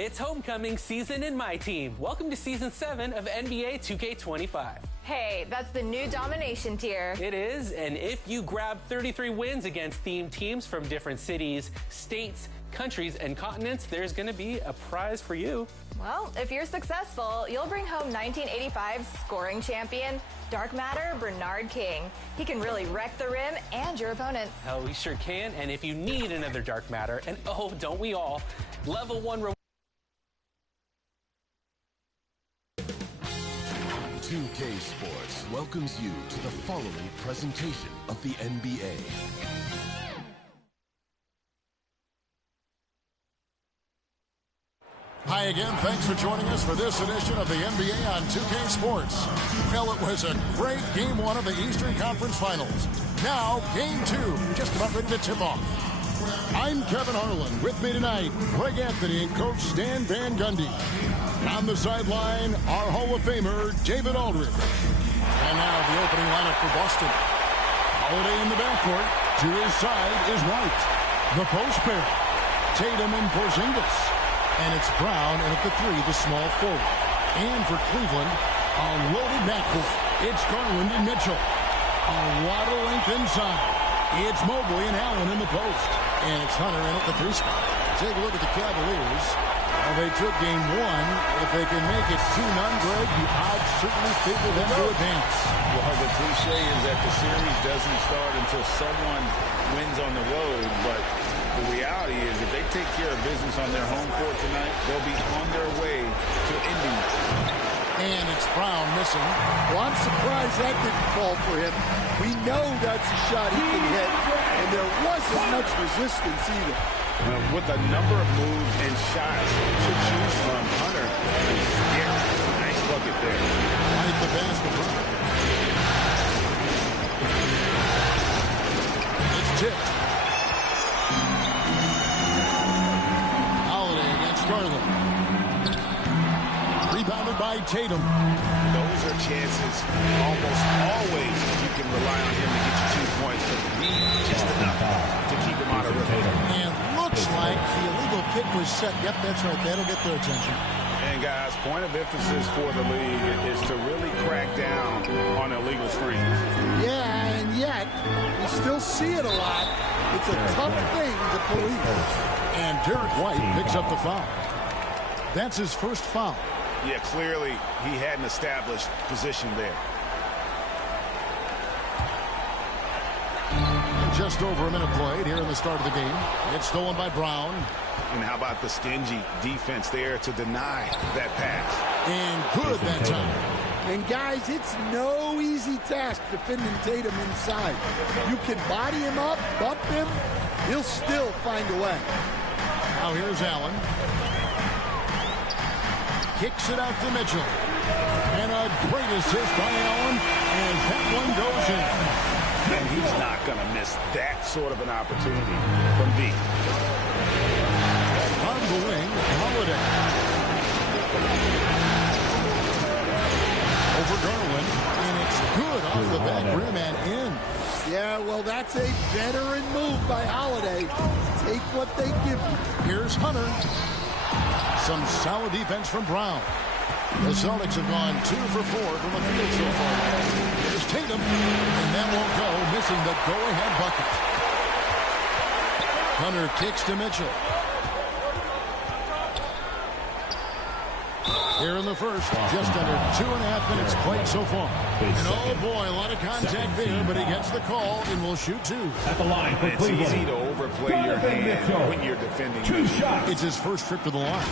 It's homecoming season in my team. Welcome to Season 7 of NBA 2K25. Hey, that's the new domination tier. It is, and if you grab 33 wins against themed teams from different cities, states, countries, and continents, there's going to be a prize for you. Well, if you're successful, you'll bring home 1985 scoring champion, Dark Matter Bernard King. He can really wreck the rim and your opponents. Hell, we sure can, and if you need another Dark Matter, and oh, don't we all, Level 1 2K Sports welcomes you to the following presentation of the NBA. Hi again, thanks for joining us for this edition of the NBA on 2K Sports. Well, it was a great Game 1 of the Eastern Conference Finals. Now, Game 2, just about ready to tip off. I'm Kevin Harlan. With me tonight, Greg Anthony and Coach Stan Van Gundy. On the sideline, our Hall of Famer, David Aldridge. And now the opening lineup for Boston. Holiday in the backcourt. To his side is White. The post pair, Tatum and Porzingis. And it's Brown, and at the 3, the small forward. And for Cleveland, a loaded backcourt. It's Garland and Mitchell. A lot of length inside. It's Mobley and Allen in the post. And it's Hunter in at the 3 spot. Take a look at the Cavaliers. Well, they took Game 1. If they can make it 2-0, Greg, the odds certainly favor them to advance. Well, the cliche is that the series doesn't start until someone wins on the road, but the reality is if they take care of business on their home court tonight, they'll be on their way to ending it. And it's Brown missing. Well, I'm surprised that didn't fall for him. We know that's a shot he can hit, and there wasn't much resistance either. With a number of moves and shots to choose from, Hunter is scary. Nice bucket there. Right the basket. It's tipped. Holiday against Garland. Rebounded by Tatum. Those are chances almost always you can rely on him to get you 2 points, but the need just enough to keep him out of rhythm. And looks like the illegal kick was set. Yep, that's right. That'll get their attention. And guys, point of emphasis for the league is to really crack down on illegal screens. Yeah, and yet we still see it a lot. It's a tough thing to police. And Derek White picks up the foul. That's his first foul. Yeah, clearly he hadn't established position there. And just over a minute played here in the start of the game. It's stolen by Brown. And how about the stingy defense there to deny that pass? And good that time. And guys, it's no easy task defending Tatum inside. You can body him up, bump him, he'll still find a way. Now here's Allen. Kicks it out to Mitchell. And a great assist by Allen as that one goes in. And he's not going to miss that sort of an opportunity from deep. On the wing, Holiday. Over Garland. And it's good off the back rim and in. Yeah, well, that's a veteran move by Holiday. Take what they give you. Here's Hunter. Some solid defense from Brown. The Celtics have gone 2 for 4 from the field so far. Here's Tatum, and that won't go, missing the go-ahead bucket. Hunter kicks to Mitchell. Here in the first, just under 2.5 minutes played so far. And oh boy, a lot of contact there, but he gets the call and will shoot 2. At the line for It's easy to overplay your hand when you're defending. 2 shots. It's his first trip to the line.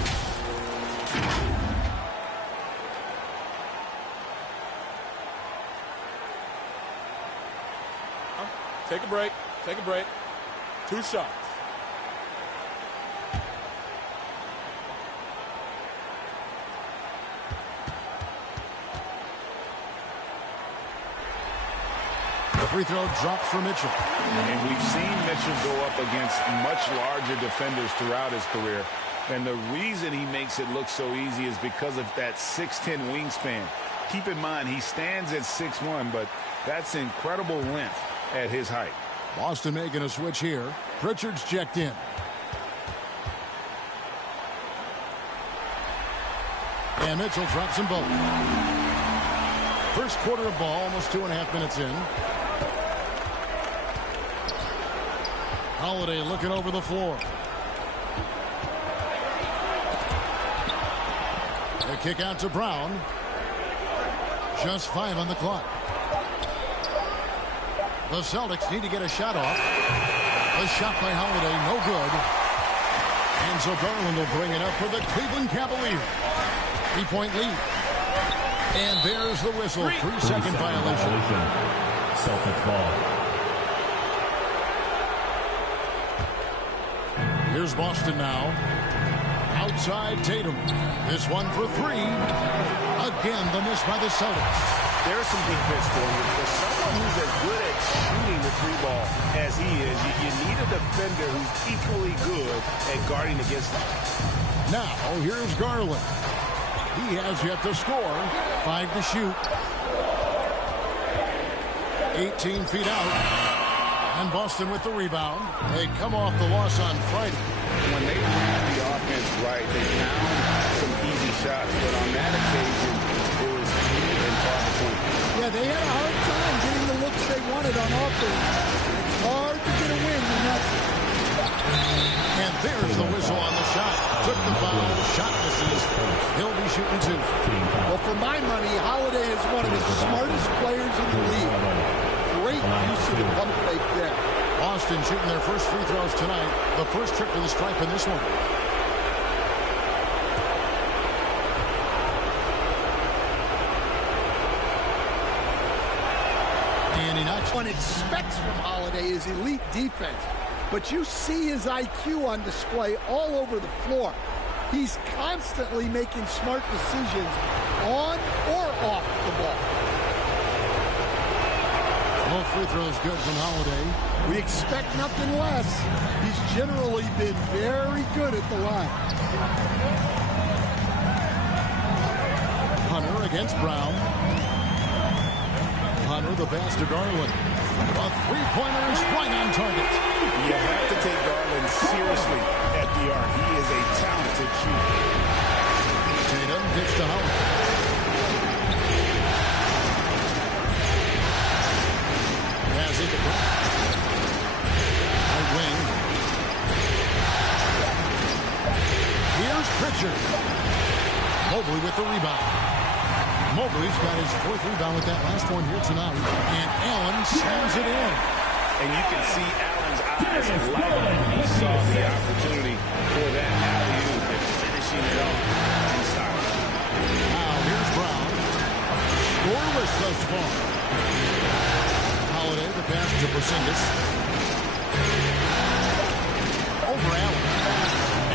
Take a break. Take a break. 2 shots. The free throw drops for Mitchell. And we've seen Mitchell go up against much larger defenders throughout his career. And the reason he makes it look so easy is because of that 6'10" wingspan. Keep in mind, he stands at 6'1", but that's incredible length at his height. Boston making a switch here. Pritchard's checked in. And Mitchell drops them both. First quarter of ball, almost 2.5 minutes in. Holiday looking over the floor. The kick out to Brown. Just 5 on the clock. The Celtics need to get a shot off. The shot by Holiday, no good. And so Garland will bring it up for the Cleveland Cavaliers. 3-point lead. And there's the whistle. 3-second violation. Celtics ball. Here's Boston now. Outside Tatum. This one for 3. Again, the miss by the Celtics. There's some defense for you. For someone who's as good at shooting the 3-ball as he is, you need a defender who's equally good at guarding against him. Now, here's Garland. He has yet to score. 5 to shoot. 18 feet out. And Boston with the rebound. They come off the loss on Friday. When they ran the offense right, they found some easy shots. But on that occasion, it was few and far between. Yeah, they had a hard time getting the looks they wanted on offense. It's hard to get a win when that's it. And there's the whistle on the shot. Took the foul. Shot misses. He'll be shooting 2. Well, for my money, Holiday is one of the smartest players in the league. Great use of the pump fake there. Boston shooting their first free throws tonight. The first trip to the stripe in this one. And he knocks. One expects from Holiday is elite defense. But you see his IQ on display all over the floor. He's constantly making smart decisions on or off the ball. Both free throws good from Holiday. We expect nothing less. He's generally been very good at the line. Hunter against Brown. Hunter the pass to Garland. A three-pointer is right on target. You have to take Garland seriously at the arc. He is a talented shooter. Tatum pitch to Howard. Pass it to Brown. Right wing. Here's Pritchard. Mobley with the rebound. Mobley's got his 4th rebound with that last one here tonight. And Allen slams it in. And you can see Allen's eyes light up when he saw the opportunity for that alley-oop and finishing it off inside. Now here's Brown. Scoreless thus far. Holiday the pass to Porzingis. Over Allen.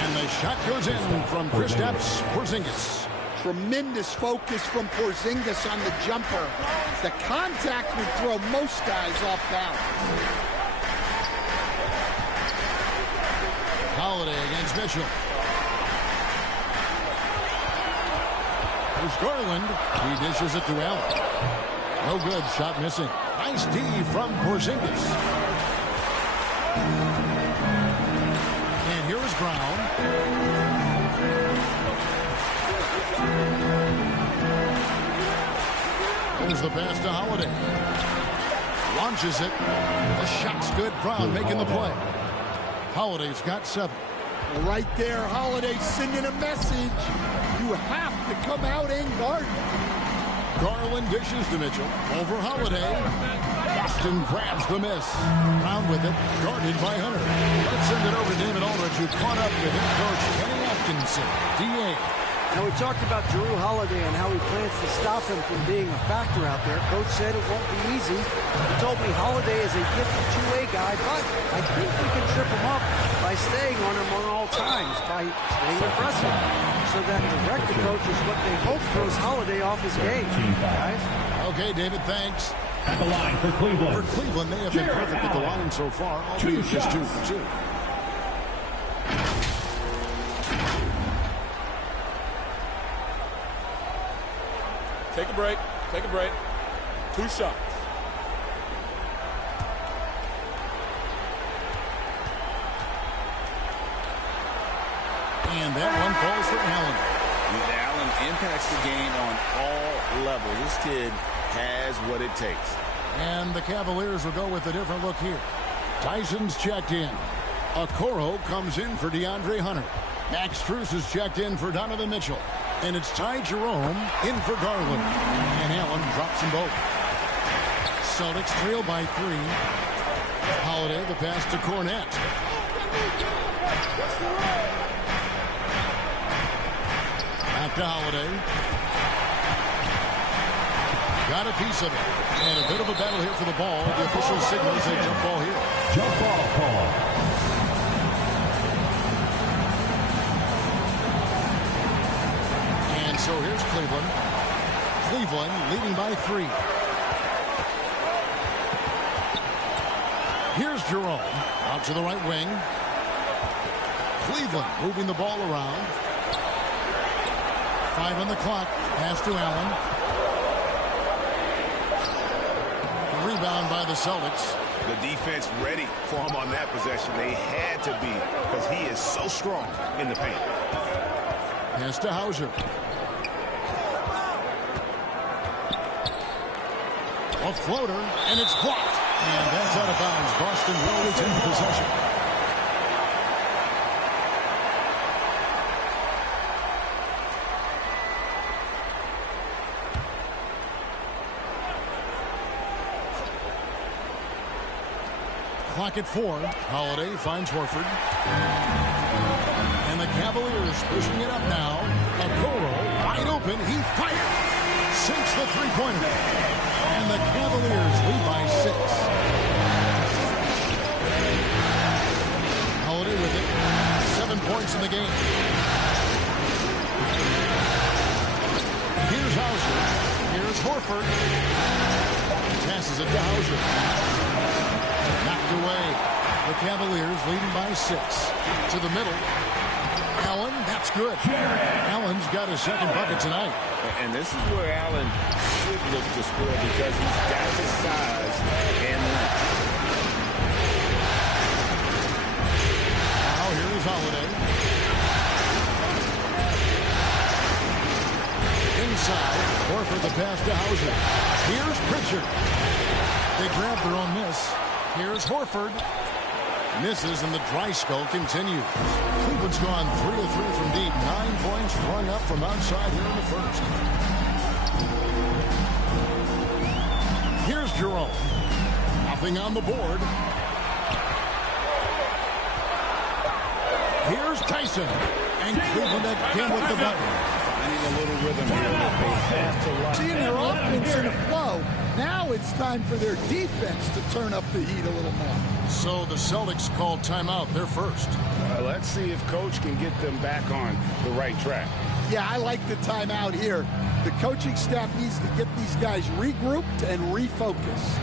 And the shot goes in from Kristaps Porzingis. Tremendous focus from Porzingis on the jumper. The contact would throw most guys off balance. Holiday against Mitchell. Here's Garland. He dishes it to Allen. No good. Shot missing. Nice D from Porzingis. And here is Brown. There's the pass to Holiday. Launches it. The shot's good. Brown making the play. Holiday's got 7. Right there, Holiday sending a message. You have to come out and guard. Garland dishes to Mitchell. Over Holiday. Boston grabs the miss. Brown with it. Guarded by Hunter. Let's send it over to David Aldridge, who caught up with head coach Kenny Atkinson. DA. Now, we talked about Jrue Holiday and how he plans to stop him from being a factor out there. Coach said it won't be easy. He told me Holiday is a gifted two-way guy, but I think we can trip him up by staying on him on all times, by staying aggressive. So that direct approach is what they hope throws Holiday off his game, guys. Okay, David, thanks. At the line for Cleveland. For Cleveland, they have been perfect at the line so far, albeit just 2 for 2. Take a break. Take a break. 2 shots. And that one falls for Allen. Allen impacts the game on all levels. This kid has what it takes. And the Cavaliers will go with a different look here. Tyson's checked in. Okoro comes in for DeAndre Hunter. Max Strus is checked in for Donovan Mitchell. And it's Ty Jerome in for Garland. And Allen drops them both. Celtics trail by 3. Holiday, the pass to Cornette. Back to Holiday. Got a piece of it. And a bit of a battle here for the ball. The official signals a jump ball here. Jump ball call. And so here's Cleveland. Cleveland leading by 3. Here's Jerome. Out to the right wing. Cleveland moving the ball around. 5 on the clock. Pass to Allen. Rebound by the Celtics. The defense ready for him on that possession. They had to be because he is so strong in the paint. Pass to Hauser. A floater, and it's blocked. And that's out of bounds. Boston will retain possession. Clock at 4. Holiday finds Horford. And the Cavaliers pushing it up now. Okoro wide open. He fired. Sinks the three-pointer. And the Cavaliers lead by 6. Holiday with it. 7 points in the game. Here's Hauser. Here's Horford. Passes it to Hauser. Knocked away. The Cavaliers leading by 6. To the middle. Allen, that's good. Allen's got his second bucket tonight. And this is where Allen should look to score because he's got the size and length. Now here is Holiday. Inside. Horford the pass to Hauser. Here's Pritchard. They grab their own miss. Here's Horford. Misses, and the dry spell continues. Cleveland's gone 3 of 3 from deep. 9 points rung up from outside here in the first. Here's Jerome. Nothing on the board. Here's Tyson. And Cleveland again with the button. A little rhythm here that they have to lock. Seeing their offense in a flow, now it's time for their defense to turn up the heat a little more. So the Celtics called timeout. They're first. Let's see if Coach can get them back on the right track. Yeah, I like the timeout here. The coaching staff needs to get these guys regrouped and refocused.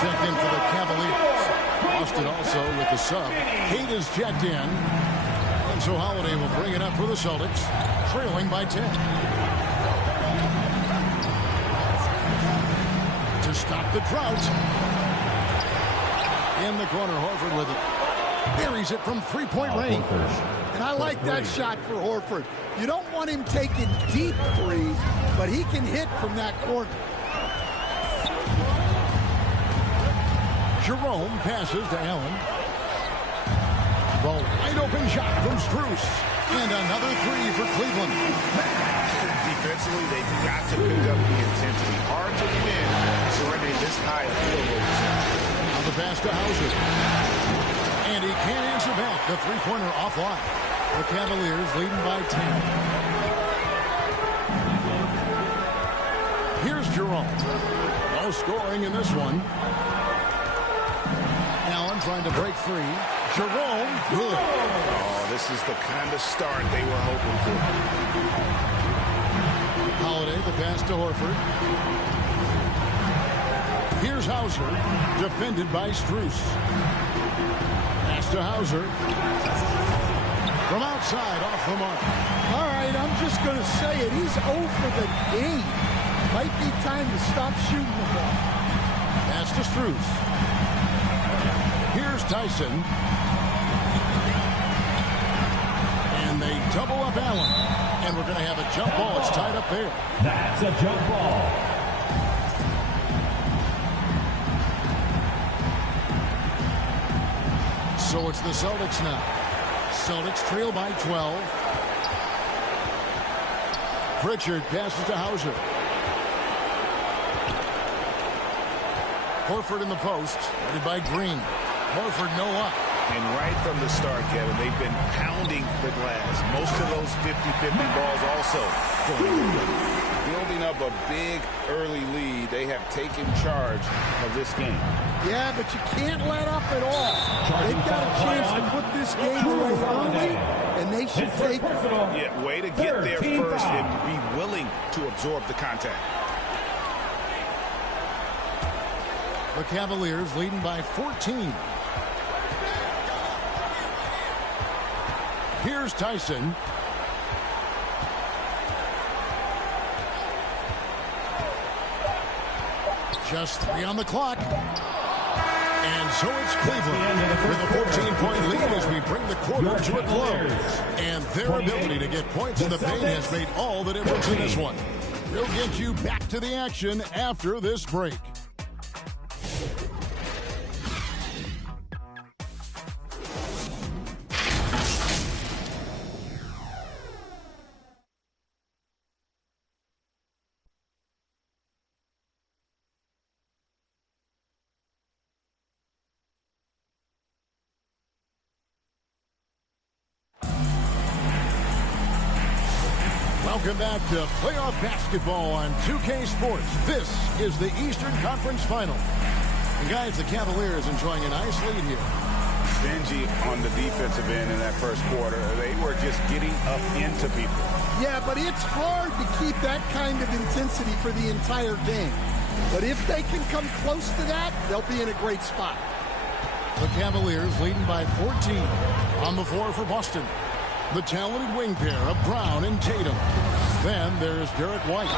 Checked in for the Cavaliers. Boston also with the sub. Kate is checked in. And so Holiday will bring it up for the Celtics, trailing by 10. To stop the drought. In the corner, Horford with it. Buries it from three-point range. And I like that shot for Horford. You don't want him taking deep threes, but he can hit from that corner. Jerome passes to Allen. Wide open shot from Strus. And another three for Cleveland. Defensively, they've got to pick up the intensity. Hard to win surrendering this high of field goal percentage. Now the pass to Hauser. And he can't answer back. The three-pointer offline. The Cavaliers leading by 10. Here's Jerome. No scoring in this one. Allen trying to break free. Jerome, good. Oh, this is the kind of start they were hoping for. Holiday, the pass to Horford. Here's Hauser, defended by Strus. Pass to Hauser. From outside, off the mark. All right, I'm just going to say it. He's 0 for the game. Might be time to stop shooting the ball. Pass to Strus. Here's Tyson. And they double up Allen. And we're going to have a jump ball. It's tied up there. That's a jump ball. So it's the Celtics now. Celtics trail by 12. Pritchard passes to Hauser. Horford in the post, headed by Green. Horford no up. And right from the start, Kevin, they've been pounding the glass. Most of those 50-50 balls also building up a big early lead. They have taken charge of this game. Yeah, but you can't let up at all. They've got a chance to put this game away early, and they should take it. Yeah, way to get there first and be willing to absorb the contact. The Cavaliers leading by 14. Here's Tyson. Just 3 on the clock. And so it's Cleveland with a 14-point lead as we bring the quarter to a close. And their ability to get points in the paint has made all the difference in this one. We'll get you back to the action after this break. Welcome back to playoff basketball on 2K Sports. This is the Eastern Conference Final. And guys, the Cavaliers enjoying a nice lead here. Stingy on the defensive end in that first quarter. They were just getting up into people. Yeah, but it's hard to keep that kind of intensity for the entire game. But if they can come close to that, they'll be in a great spot. The Cavaliers leading by 14. On the floor for Boston, the talented wing pair of Brown and Tatum. Then there's Derek White.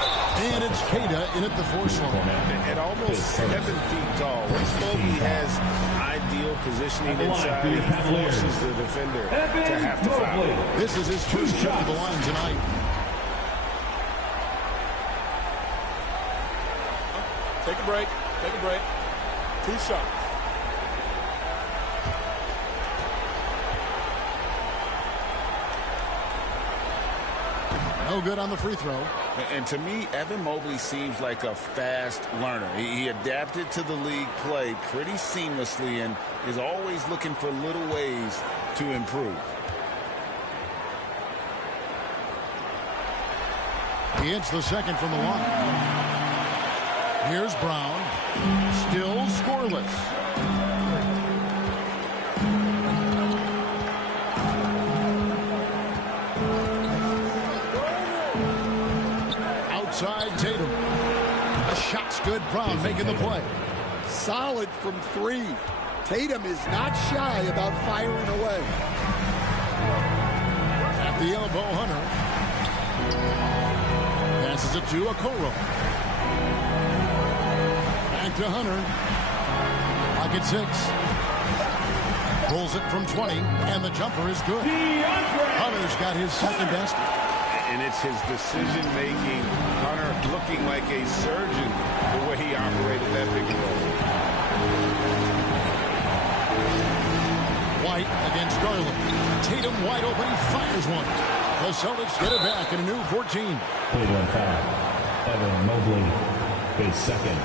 And it's Queta in at the force line. At almost 7 feet tall, Mobley has ideal positioning inside. He forces the defender to have to foul. This is his first shot to the line tonight. Take a break. Take a break. 2 shots. No good on the free throw. And to me, Evan Mobley seems like a fast learner. He adapted to the league play pretty seamlessly and is always looking for little ways to improve. He hits the second from the line. Here's Brown. Still scoreless. Outside Tatum. The shot's good. Brown making the play. Solid from 3. Tatum is not shy about firing away. At the elbow, Hunter. Passes it to Okoro. Back to Hunter. Pocket 6. Pulls it from 20, and the jumper is good. Hunter's got his second basket. And it's his decision-making. Hunter looking like a surgeon the way he operated that big roll. White against Garland. Tatum wide open. He fires one. The Celtics get it back in a new 14. Cleveland foul. Evan Mobley, his second.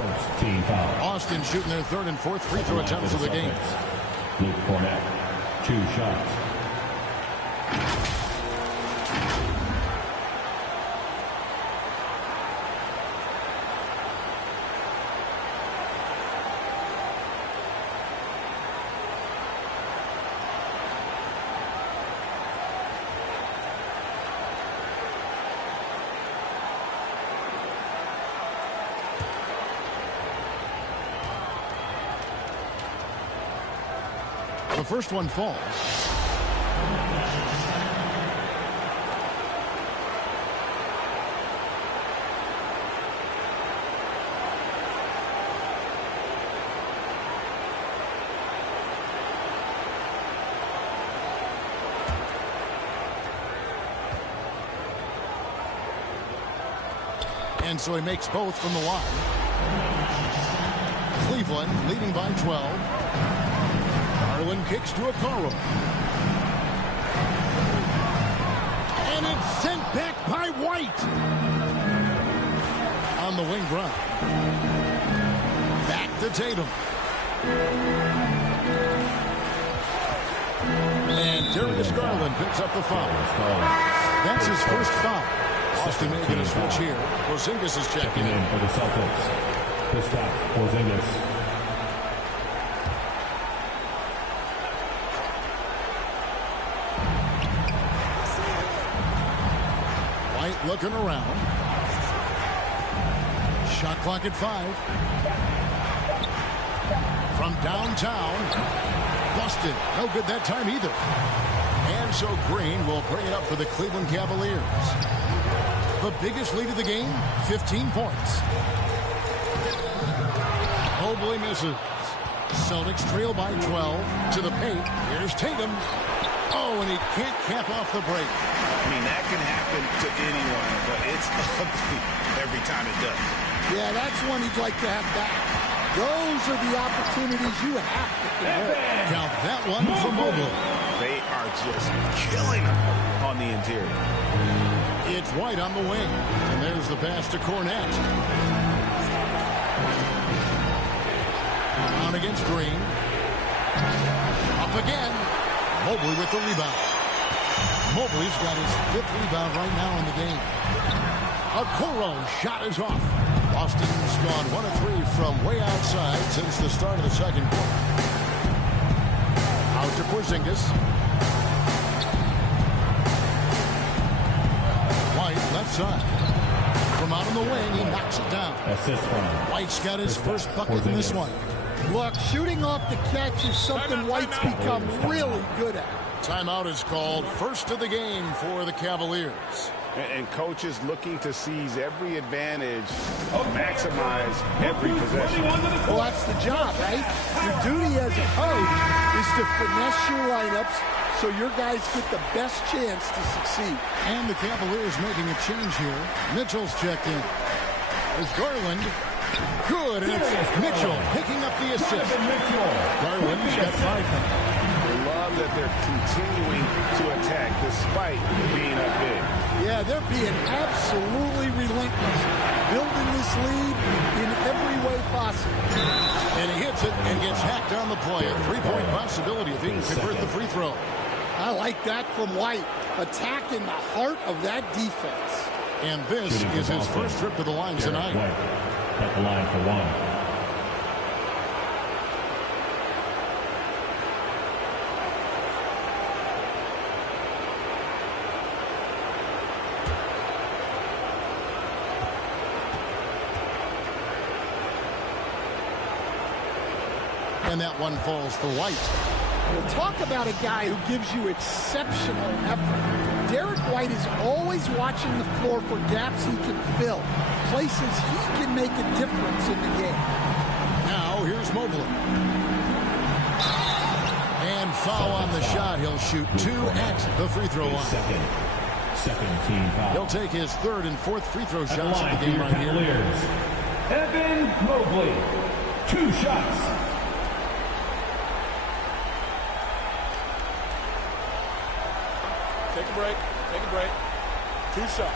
First team foul. Austin shooting their third and fourth free throw attempts of the game. Luke Cornett, 2 shots. The first one falls. And so he makes both from the line. Cleveland leading by 12. Garland kicks to Okoro. And it's sent back by White. On the wing run. Back to Tatum. And Darius Garland picks up the foul. That's his first foul. Boston making a switch here. Porzingis is checking in for the Celtics. Kristaps Porzingis. White looking around. Shot clock at 5. From downtown. Busted. No good that time either. And so Green will bring it up for the Cleveland Cavaliers. The biggest lead of the game, 15 points. Mobley misses. Celtics trail by 12 to the paint. Here's Tatum. Oh, and he can't cap off the break. I mean, that can happen to anyone, but it's ugly every time it does. Yeah, that's one he'd like to have back. Those are the opportunities you have to convert. Count that one for Mobley. They are just killing him on the interior. It's White on the wing. And there's the pass to Cornette. On against Green. Up again. Mobley with the rebound. Mobley's got his 5th rebound right now in the game. Okoro shot is off. Boston's gone 1 of 3 from way outside since the start of the second quarter. Out to Porzingis. Left side. From out on the wing, he knocks it down. Assist from White's got his first bucket in this one. Look, shooting off the catch is something White's become really good at. Timeout is called. First of the game for the Cavaliers. And coaches looking to seize every advantage, maximize every possession. Well, that's the job, right? Your duty as a coach is to finesse your lineups so your guys get the best chance to succeed. And the Cavaliers making a change here. Mitchell's checked in. There's Garland. Good, and it's Mitchell picking up the assist. Garland's got 5 now. I love that they're continuing to attack despite being up big. Yeah, they're being absolutely relentless. Building this lead in every way possible. And he hits it and gets hacked on the play. A 3-point possibility if he can convert the free throw. I like that from White. Attacking the heart of that defense. And this is his first trip to the line tonight. At the line for 1. And that one falls for White. We'll talk about a guy who gives you exceptional effort. Derek White is always watching the floor for gaps he can fill, places he can make a difference in the game. Now here's Mobley. And foul on the shot. He'll shoot 2 at the free throw line. Second team foul. He'll take his 3rd and 4th free throw shots of the game right here. Evan Mobley, 2 shots. Take a break. Take a break. 2 shots.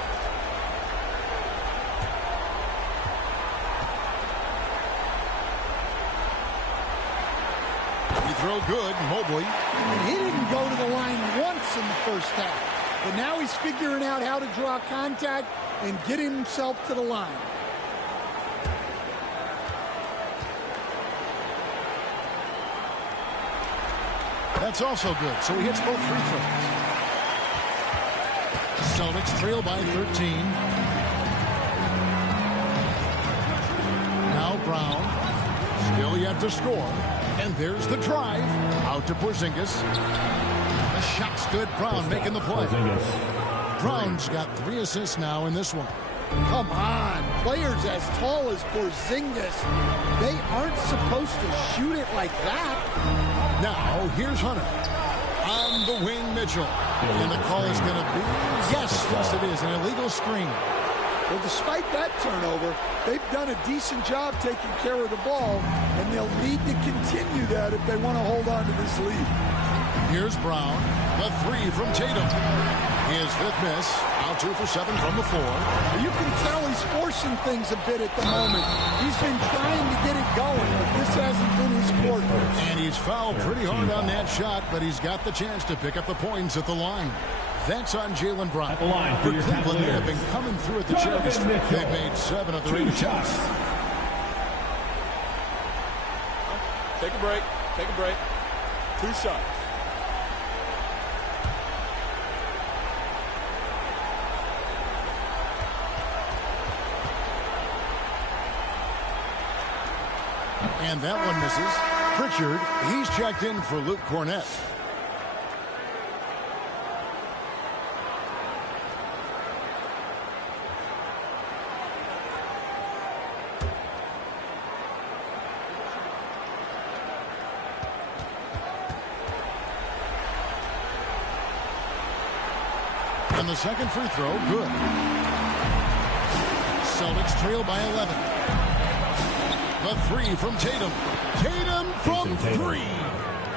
Free throw good, Mobley. And he didn't go to the line once in the first half. But now he's figuring out how to draw contact and get himself to the line. That's also good, so he hits both free throws. Celtics trail by 13. Now Brown. Still yet to score. And there's the drive. Out to Porzingis. The shot's good. Brown making the play. Brown's got 3 assists now in this one. Come on. Players as tall as Porzingis, they aren't supposed to shoot it like that. Now, here's Hunter. On the wing, Mitchell. And the call is going to be, yes, it is, an illegal screen. Well, despite that turnover, they've done a decent job taking care of the ball, and they'll need to continue that if they want to hold on to this lead. Here's Brown. The 3 from Tatum. His 5th miss. Out 2 for 7 from the floor. You can tell he's forcing things a bit at the moment. He's been trying to get it going, but this hasn't been his quarter. And he's fouled pretty hard on that shot, but he's got the chance to pick up the points at the line. That's on Jaylen Brown. At the line for Cleveland, they have been coming through at the charity strip. They've made 7 of their 8 attempts. Take a break. Take a break. 2 shots. And that one misses. Pritchard, he's checked in for Luke Cornett. And the second free throw, good. Celtics trail by 11. The 3 from Tatum. Tatum from 3.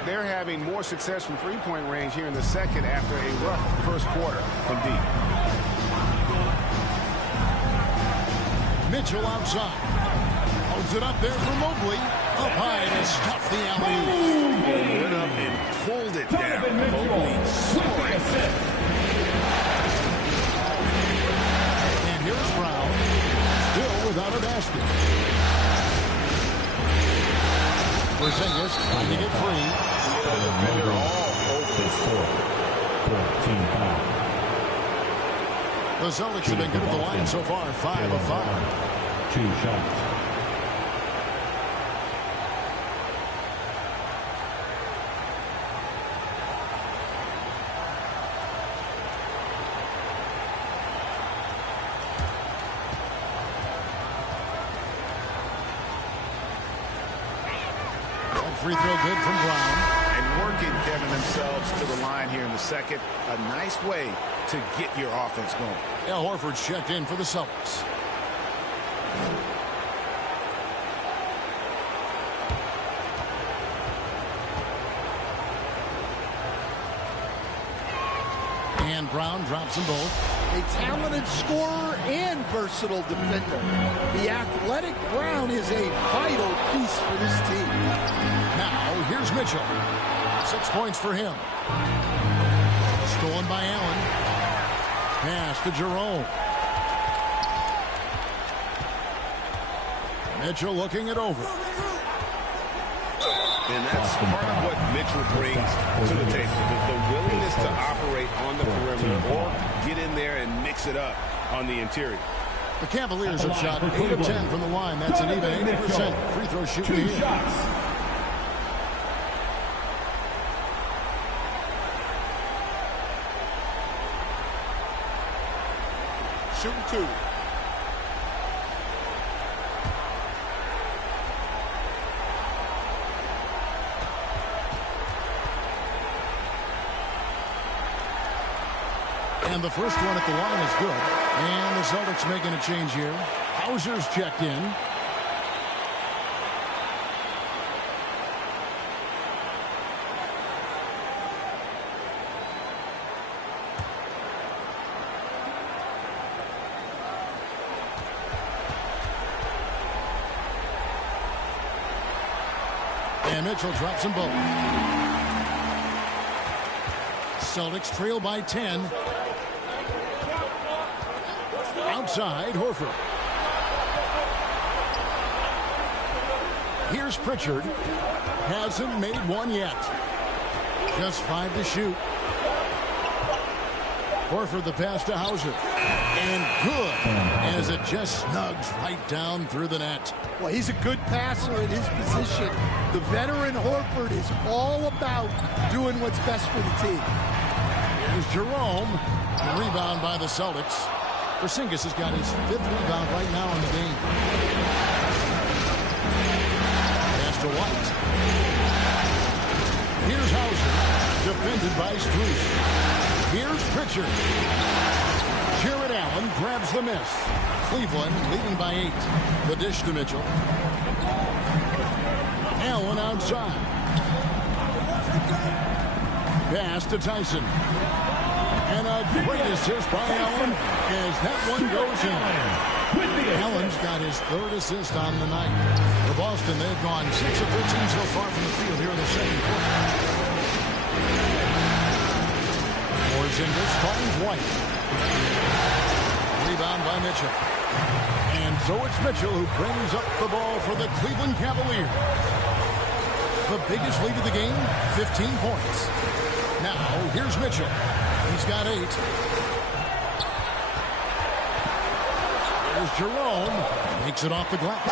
They're having more success from three-point range here in the second after a rough first quarter from deep. Mitchell outside. Holds it up there for Mobley. Up high to stuff the alley. Went up and pulled it down. Mobley scoring. And here's Brown. Still without a basket. Porzingis trying to get free. Defender all over his 14 foul. The Celtics have been good at the line so far, 5 of 5. 2 shots. Free throw good from Brown. And working, Kevin, themselves to the line here in the second. A nice way to get your offense going. Al Horford's checked in for the Celtics. And Brown drops them both. A talented scorer and versatile defender. The athletic Brown is a vital piece for this team. Now, here's Mitchell. 6 points for him. Stolen by Allen. Pass to Jerome. Mitchell looking it over. And that's part of what Mitchell brings to the table. The willingness to operate on the perimeter or get in there and mix it up on the interior. The Cavaliers have shot 8 of 10 from the line. That's an even 80% free throw shooting here. Shooting 2. And the first one at the line is good. And the Celtics making a change here. Hauser's checked in. And Mitchell drops them both. Celtics trail by 10. Outside, Horford. Here's Pritchard. Hasn't made one yet. Just 5 to shoot. Horford the pass to Hauser. And good, as it just snugs right down through the net. Well, he's a good passer at his position. The veteran Horford is all about doing what's best for the team. Here's Jerome. The rebound by the Celtics. Porzingis has got his 5th rebound right now in the game. Pass to White. Here's Hauser, defended by Strus. Here's Pritchard. Jared Allen grabs the miss. Cleveland leading by 8. The dish to Mitchell. Allen outside. Pass to Tyson. And a great assist by Allen as that one goes in. Allen's got his 3rd assist on the night. For Boston, they've gone 6 of 13 so far from the field here in the second quarter. Porzingis finds White. Rebound by Mitchell. And so it's Mitchell who brings up the ball for the Cleveland Cavaliers. The biggest lead of the game, 15 points. Now, here's Mitchell. He's got 8. There's Jerome. Makes it off the glass.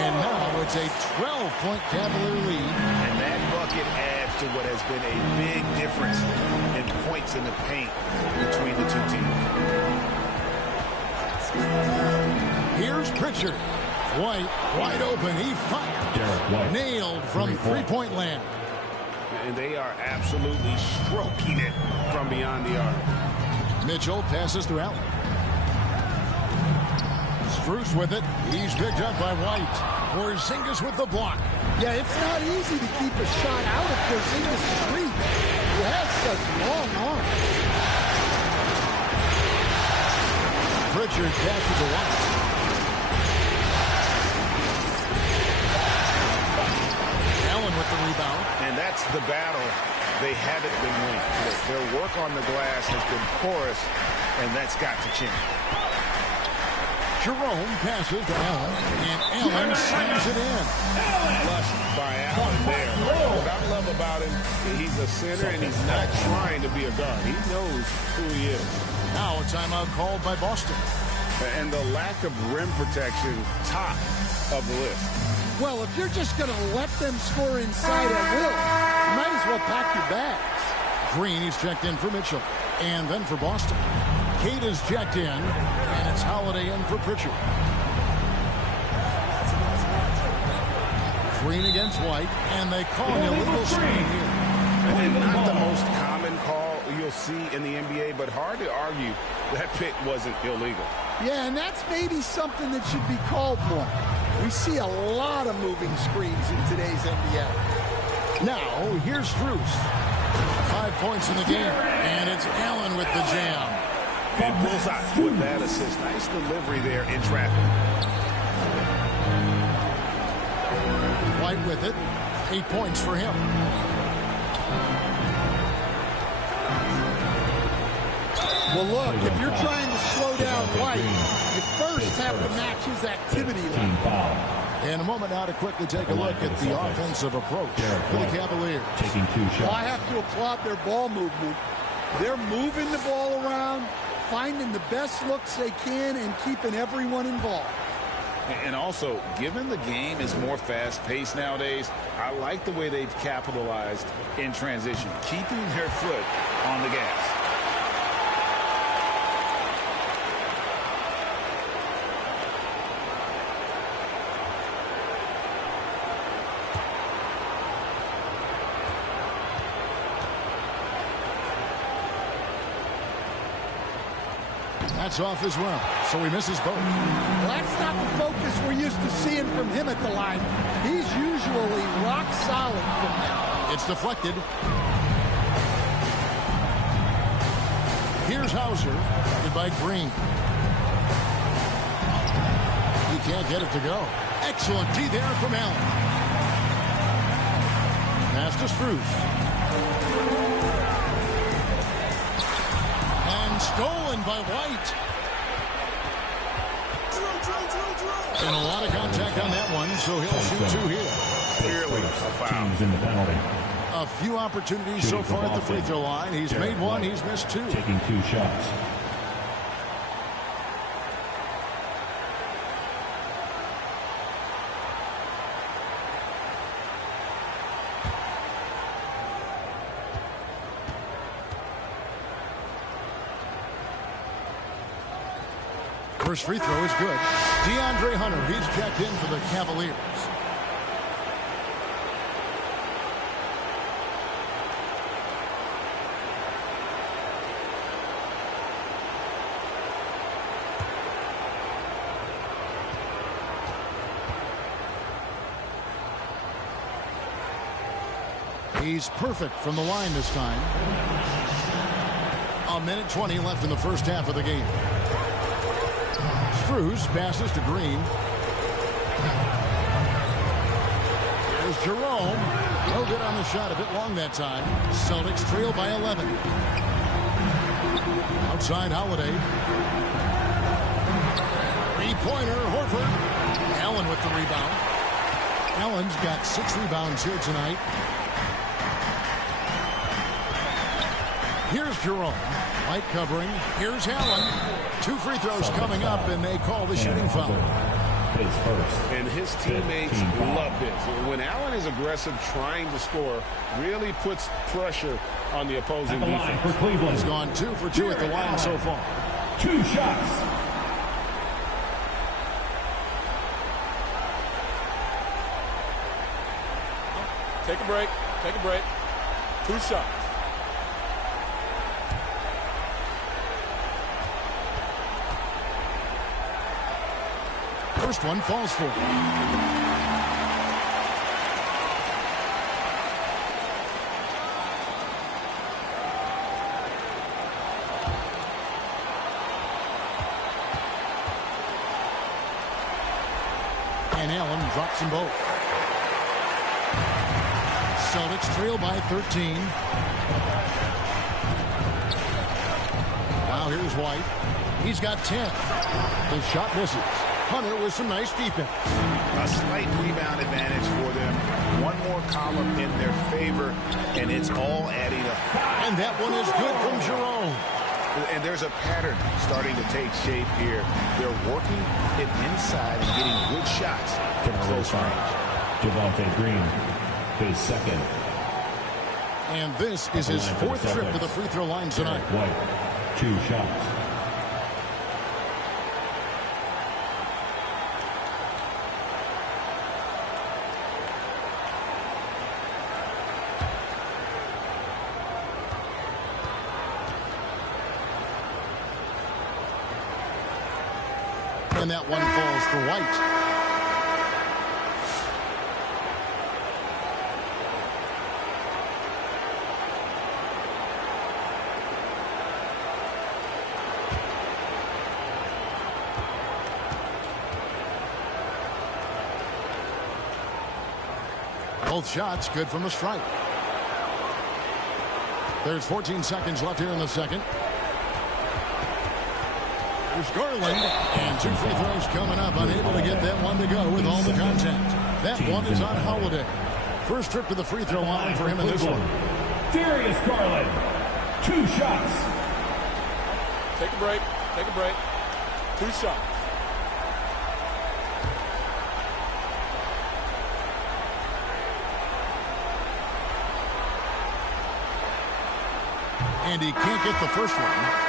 And now it's a 12-point Cavalier lead. And that bucket adds to what has been a big difference in points in the paint between the two teams. Here's Pritchard. White wide open. He fired. Nailed from three-point land. And they are absolutely stroking it from beyond the arc. Mitchell passes to Allen. Strus with it. He's picked up by White. Porzingis with the block. Yeah, it's not easy to keep a shot out of Porzingis' reach. He has such long arms. Pritchard passes to White. Allen with the rebound. And that's the battle they haven't been winning. Their work on the glass has been porous, and that's got to change. Jerome passes to Allen, and Allen slams it in. Flushed by Allen there. What I love about him, he's a center, and he's not trying to be a guard. He knows who he is. Now a timeout called by Boston. And the lack of rim protection, top of the list. Well, if you're just going to let them score inside at will, you might as well pack your bags. Green is checked in for Mitchell, and then for Boston. Cade is checked in, and it's Holiday in for Pritchard. Green against White, and they call an illegal screen here. And not the most common call you'll see in the NBA, but hard to argue that pick wasn't illegal. Yeah, and that's maybe something that should be called more. We see a lot of moving screens in today's NBA. Now, here's Strus. 5 points in the game, and it's Allen with the jam. And bullseye with that assist. Nice delivery there in traffic. White with it. 8 points for him. Well, look, if you're trying to slow down White, you first have to match his activity level. In a moment now to quickly take a look at the offensive approach for the Cavaliers. Taking 2 shots. Well, I have to applaud their ball movement. They're moving the ball around, finding the best looks they can, and keeping everyone involved. And also, given the game is more fast-paced nowadays, I like the way they've capitalized in transition, keeping their foot on the gas. That's off as well, so he misses both. Well, that's not the focus we're used to seeing from him at the line. He's usually rock solid from there. It's deflected. Here's Hauser, guarded by Green. He can't get it to go. Excellent D there from Allen. Pass to Strus. Stolen by White. And a lot of contact on that one, so he'll shoot 2 here. Clearly a foul. Teams in the penalty. A few opportunities so far at the free throw line. He's made 1, he's missed 2. Taking 2 shots. First free throw is good. DeAndre Hunter, he's checked in for the Cavaliers. He's perfect from the line this time. A minute 20 left in the first half of the game. Struz passes to Green. Here's Jerome. No good on the shot. A bit long that time. Celtics trail by 11. Outside Holiday. Three-pointer. Horford. Allen with the rebound. Allen's got 6 rebounds here tonight. Here's Jerome. Light covering. Here's Allen. 2 free throws coming up, and they call the shooting foul. And his teammates love this. When Allen is aggressive, trying to score, really puts pressure on the opposing defense. He's gone 2 for 2 at the line so far. 2 shots. Take a break. Take a break. 2 shots. First one falls for him. And Allen drops them both. Celtics trail by 13. Now here's White. He's got 10. The shot misses. Hunter with some nice defense. A slight rebound advantage for them. One more column in their favor, and it's all adding up. And that one is good from Jerome. And there's a pattern starting to take shape here. They're working it inside and getting good shots from close range. Javonte Green, his second. And this is his 4th trip to the free throw line tonight. White, 2 shots. And that one falls for White. Both shots good from the stripe. There's 14 seconds left here in the second. There's Garland, and 2 free throws coming up. Unable to get that one to go with all the contact. That one is on Holiday. First trip to the free throw line for him in this one. Darius Garland, 2 shots. Take a break. Take a break. 2 shots. And he can't get the first one.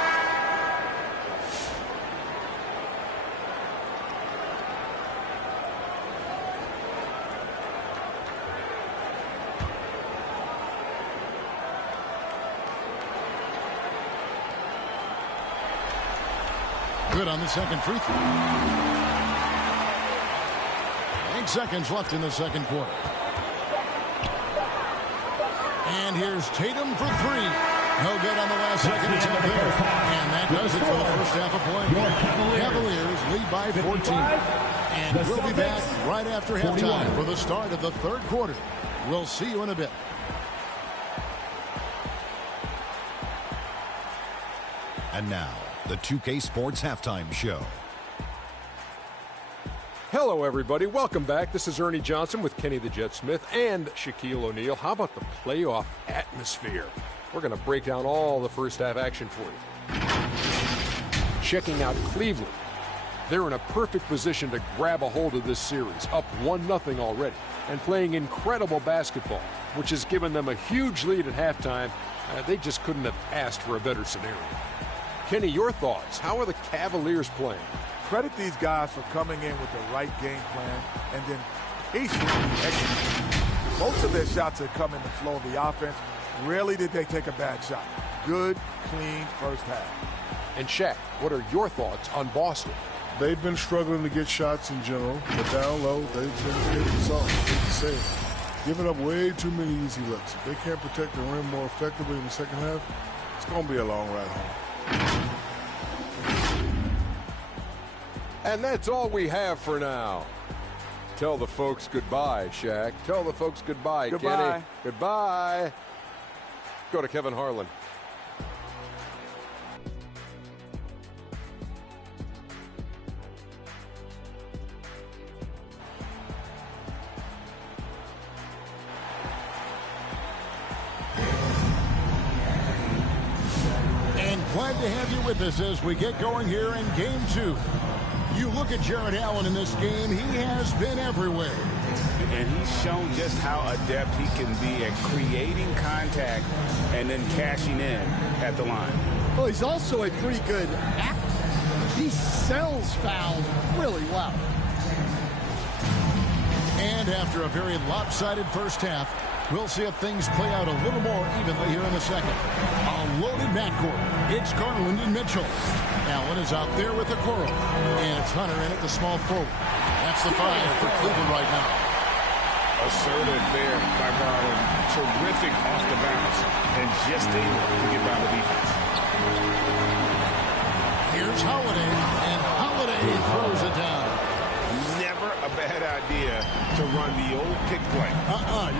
Good on the second free throw. 8 seconds left in the second quarter. And here's Tatum for 3. No good on the last second attempt there. And that does it for the first half of play. Cavaliers lead by 14. And we'll be back right after halftime for the start of the third quarter. We'll see you in a bit. And now, the 2K Sports Halftime Show. Hello, everybody. Welcome back. This is Ernie Johnson with Kenny the Jet Smith and Shaquille O'Neal. How about the playoff atmosphere? We're going to break down all the first half action for you. Checking out Cleveland. They're in a perfect position to grab a hold of this series, up 1-0 already, and playing incredible basketball, which has given them a huge lead at halftime. They just couldn't have asked for a better scenario. Kenny, your thoughts? How are the Cavaliers playing? credit these guys for coming in with the right game plan and then patiently executing. Most of their shots that come in the flow of the offense. Rarely did they take a bad shot. Good, clean first half. And Shaq, what are your thoughts on Boston? They've been struggling to get shots in general, but down low, they've been hitting something. Hate to say it. Giving up way too many easy looks. If they can't protect the rim more effectively in the second half, it's going to be a long ride home. And that's all we have for now. Tell the folks goodbye, Shaq. Tell the folks goodbye, Goodbye. Kenny. Goodbye. Go to Kevin Harlan. And glad to have you with us as we get going here in Game 2. You look at Jared Allen in this game, he has been everywhere. And he's shown just how adept he can be at creating contact and then cashing in at the line. Well, he's also a pretty good actor. He sells fouls really well. And after a very lopsided first half, we'll see if things play out a little more evenly here in the second. A loaded backcourt. It's Garland and Mitchell. Allen is out there with the Okoro. And it's Hunter in at the small forward. That's the 5 for Cleveland right now. Assertive there by Garland. Terrific off the bounce and just able to get by the defense. Here's Holiday, and Holiday throws it down. Never a bad idea to run the old pick play.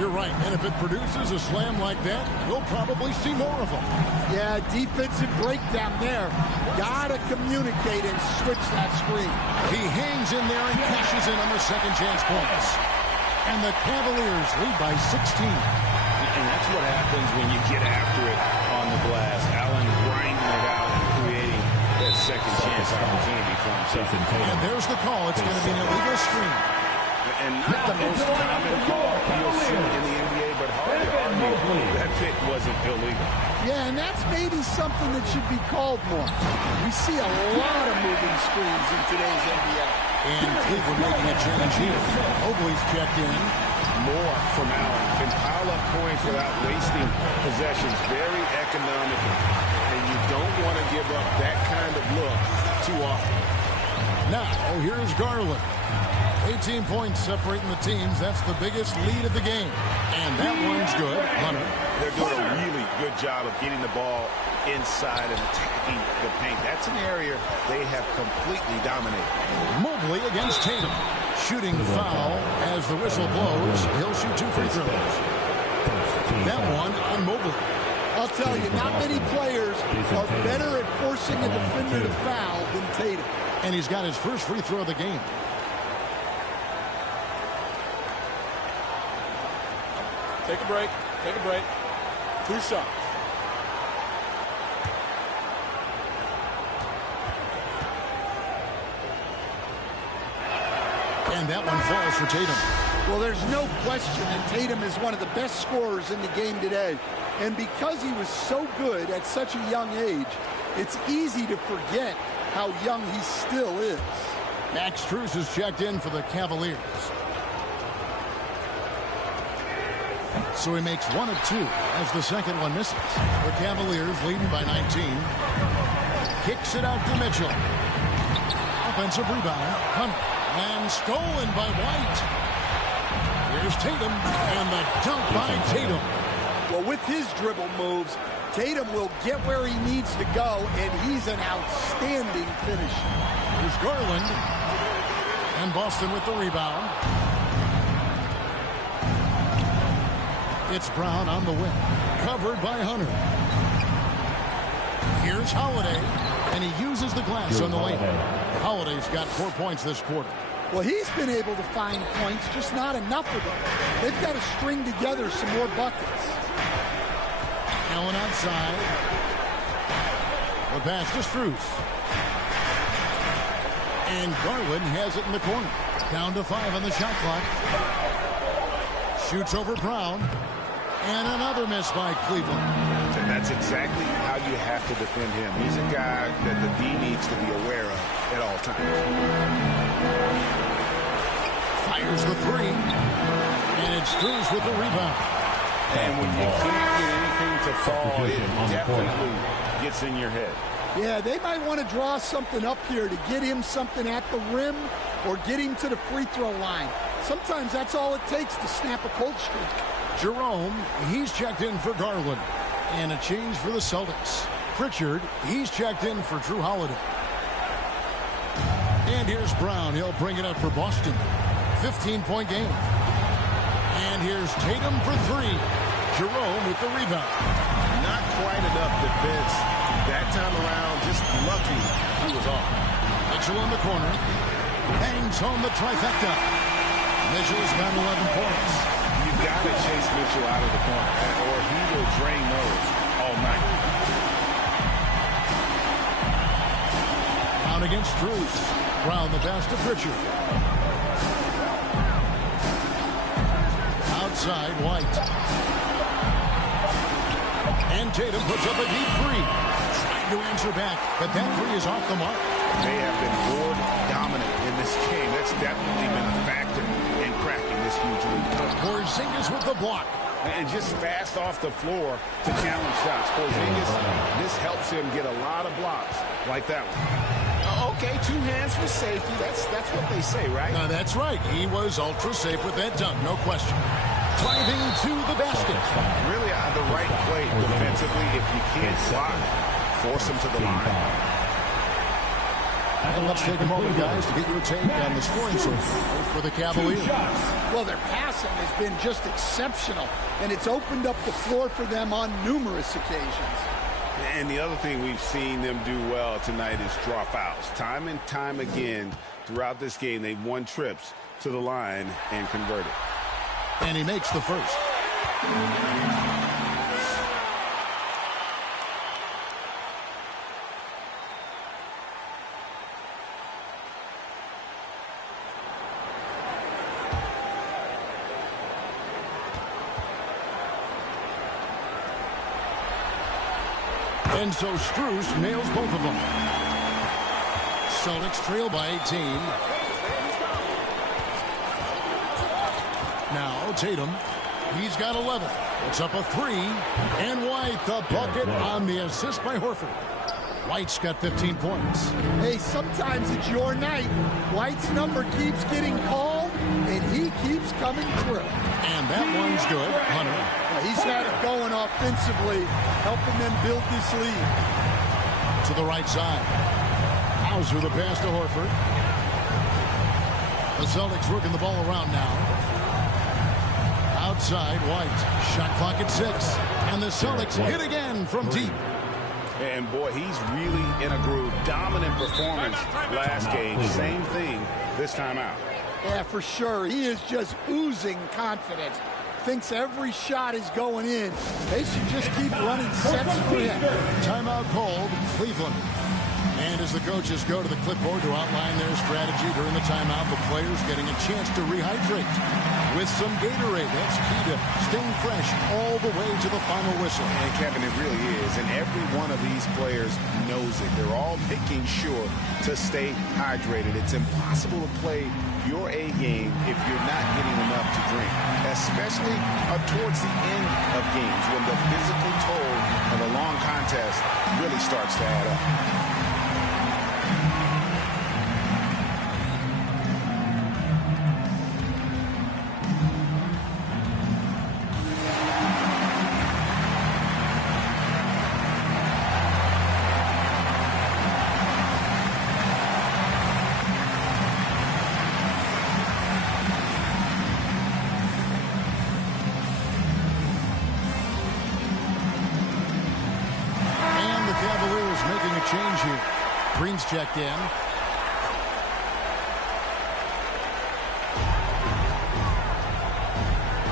You're right. And if it produces a slam like that, we'll probably see more of them. Yeah, defensive breakdown there. Gotta communicate and switch that screen. He hangs in there and cashes in on the second chance points. And the Cavaliers lead by 16. And that's what happens when you get after it on the glass. Allen grinding it out and creating that second chance opportunity for himself. And there's the call. It's going to be an illegal screen. And not the most common call you'll see in the NBA, but hard to argue that pick wasn't illegal. Yeah, and that's maybe something that should be called more. We see a lot of moving screens in today's NBA. And Cleveland making a change here. Mobley's checked in. More from Allen. Can pile up points without wasting possessions. Very economical. And you don't want to give up that kind of look too often. Now, here's Garland. 18 points separating the teams. That's the biggest lead of the game. And that one's good. Hunter. They're doing a really good job of getting the ball inside and attacking the paint. That's an area they have completely dominated. Mobley against Tatum. Shooting foul as the whistle blows. He'll shoot 2 free throws. That one on Mobley. I'll tell you, not many players are better at forcing a defender to foul than Tatum. And he's got his first free throw of the game. Take a break. Take a break. 2 shots. And that one falls for Tatum. Well, there's no question that Tatum is one of the best scorers in the game today. And because he was so good at such a young age, it's easy to forget how young he still is. Max Strus is checked in for the Cavaliers. So he makes 1 of 2 as the second one misses. The Cavaliers leading by 19. Kicks it out to Mitchell. Offensive rebound. Hunter. And stolen by White. Here's Tatum. And the dunk by Tatum. Well, with his dribble moves, Tatum will get where he needs to go, and he's an outstanding finisher. Here's Garland. And Boston with the rebound. It's Brown on the wing. Covered by Hunter. Here's Holiday. And he uses the glass on the way. Holiday's got 4 points this quarter. Well, he's been able to find points, just not enough of them. They've got to string together some more buckets. Allen outside. The pass to Strus. And Garland has it in the corner. Down to 5 on the shot clock. Shoots over Brown. And another miss by Cleveland. That's exactly how you have to defend him. He's a guy that the D needs to be aware of at all times. Fires the three. And it's Strus with the rebound. And when you can't get anything to fall, it definitely gets in your head. Yeah, they might want to draw something up here to get him something at the rim or get him to the free throw line. Sometimes that's all it takes to snap a cold streak. Jerome, he's checked in for Garland. And a change for the Celtics. Pritchard, he's checked in for Drew Holiday. And here's Brown. He'll bring it up for Boston. 15-point game. And here's Tatum for three. Jerome with the rebound. Not quite enough defense that time around. Just lucky he was off. Mitchell in the corner. Bangs home the trifecta. Mitchell's got 11 points. You've got to chase Mitchell out of the corner, or he will drain those all night. Down against Strus. Brown the pass to Pritchard. Outside, White. And Tatum puts up a deep three. Trying to answer back, but that three is off the mark. They have been board dominant in this game. That's definitely been a factor in cracking this huge lead. Porzingis with the block. And just fast off the floor to challenge shots. Porzingis, this helps him get a lot of blocks like that one. Okay, 2 hands for safety. That's what they say, right? That's right. He was ultra safe with that dunk, no question. Driving to the basket. Really the right play defensively. If you can't block, force him to the line. And let's take a moment, guys, to get your take on the scoring so far for the Cavaliers. Well, their passing has been just exceptional, and it's opened up the floor for them on numerous occasions. And the other thing we've seen them do well tonight is draw fouls. Time and time again throughout this game, they've won trips to the line and converted. And he makes the first. And so Strus nails both of them. Celtics trail by 18. Now Tatum. He's got 11. It's up a three. And White the bucket on the assist by Horford. White's got 15 points. Hey, sometimes it's your night. White's number keeps getting called, and he keeps coming through. And that one's good. Hunter. He's had it going offensively, helping them build this lead. To the right side. Hauser the pass to Horford. The Celtics working the ball around now. Outside, White. Shot clock at 6. And the Celtics hit again from deep. And boy, he's really in a groove. Dominant performance last game. Same thing this time out. Yeah, for sure. He is just oozing confidence. Thinks every shot is going in. They should just keep running sets for him. Timeout called, Cleveland. And as the coaches go to the clipboard to outline their strategy during the timeout, the players getting a chance to rehydrate with some Gatorade. That's key to staying fresh all the way to the final whistle. And Kevin, it really is. And every one of these players knows it. They're all making sure to stay hydrated. It's impossible to play your A game if you're not getting enough to drink, especially towards the end of games when the physical toll of a long contest really starts to add up. Change here. Green's checked in.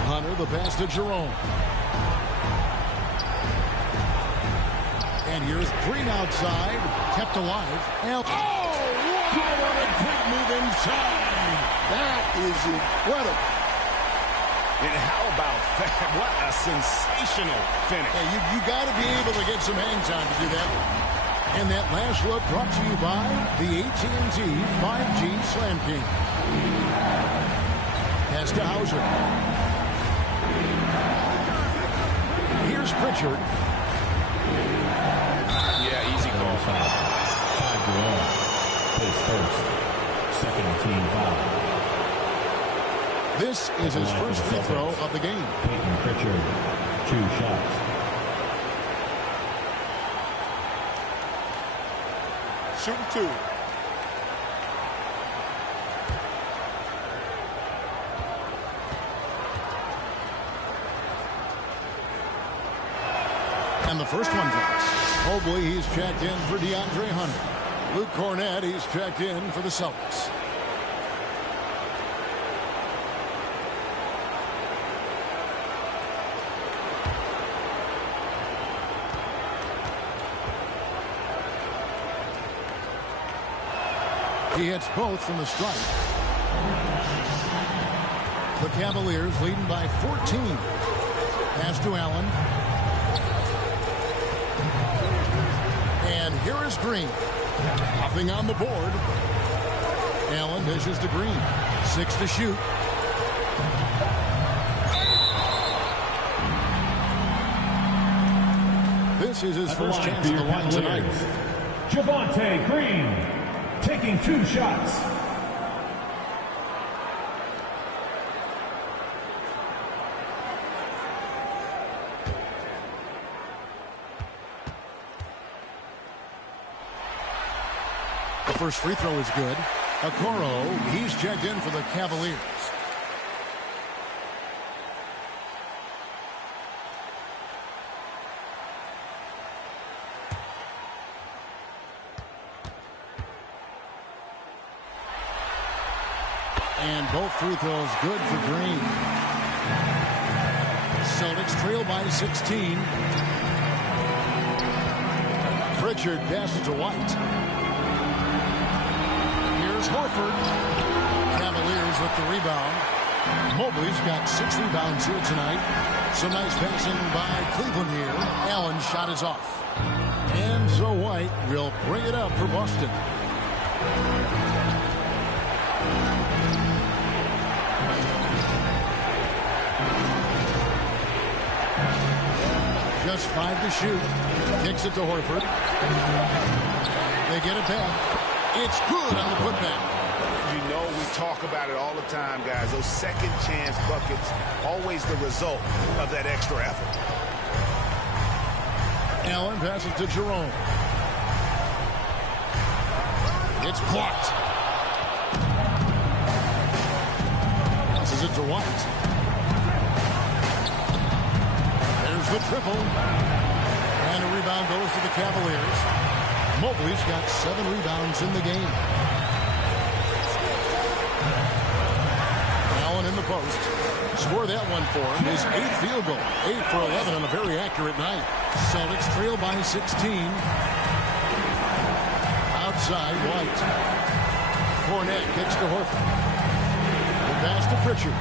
Hunter, the pass to Jerome. And here's Green outside. Kept alive. And What a quick move inside. That is incredible. And how about that? What a sensational finish. Yeah, you got to be able to get some hang time to do that. And that last look brought to you by the AT&T 5G Slam King. Pass to Hauser. Here's Pritchard. Yeah, easy call. His first, second team foul. This is his first free throw of the game. Peyton Pritchard, 2 shots. Shooting 2. And the first one drops. Mobley, he's checked in for DeAndre Hunter. Luke Cornett, he's checked in for the Celtics. He hits both from the stripe. The Cavaliers leading by 14. Pass to Allen. And here is Green. Nothing on the board. Allen dishes to Green. 6 to shoot. This is his first chance at the line tonight. Javonte Green taking 2 shots. The first free throw is good. Okoro, he's checked in for the Cavaliers. And both free throws good for Green. Celtics trail by 16. Pritchard passes to White. Here's Horford. Cavaliers with the rebound. Mobley's got 6 rebounds here tonight. Some nice passing by Cleveland here. Allen's shot is off. And so White will bring it up for Boston. Just 5 to shoot. Kicks it to Horford. They get it back. It's good on the putback. You know, we talk about it all the time, guys. Those second chance buckets, always the result of that extra effort. Allen passes to Jerome. It's blocked. Passes it to White. There's the triple. And a rebound goes to the Cavaliers. Mobley's got 7 rebounds in the game. Allen in the post. Score that one for him. His 8th field goal. 8 for 11 on a very accurate night. Celtics trail by 16. Outside, White. Cornett kicks to Horford. The pass to Pritchard.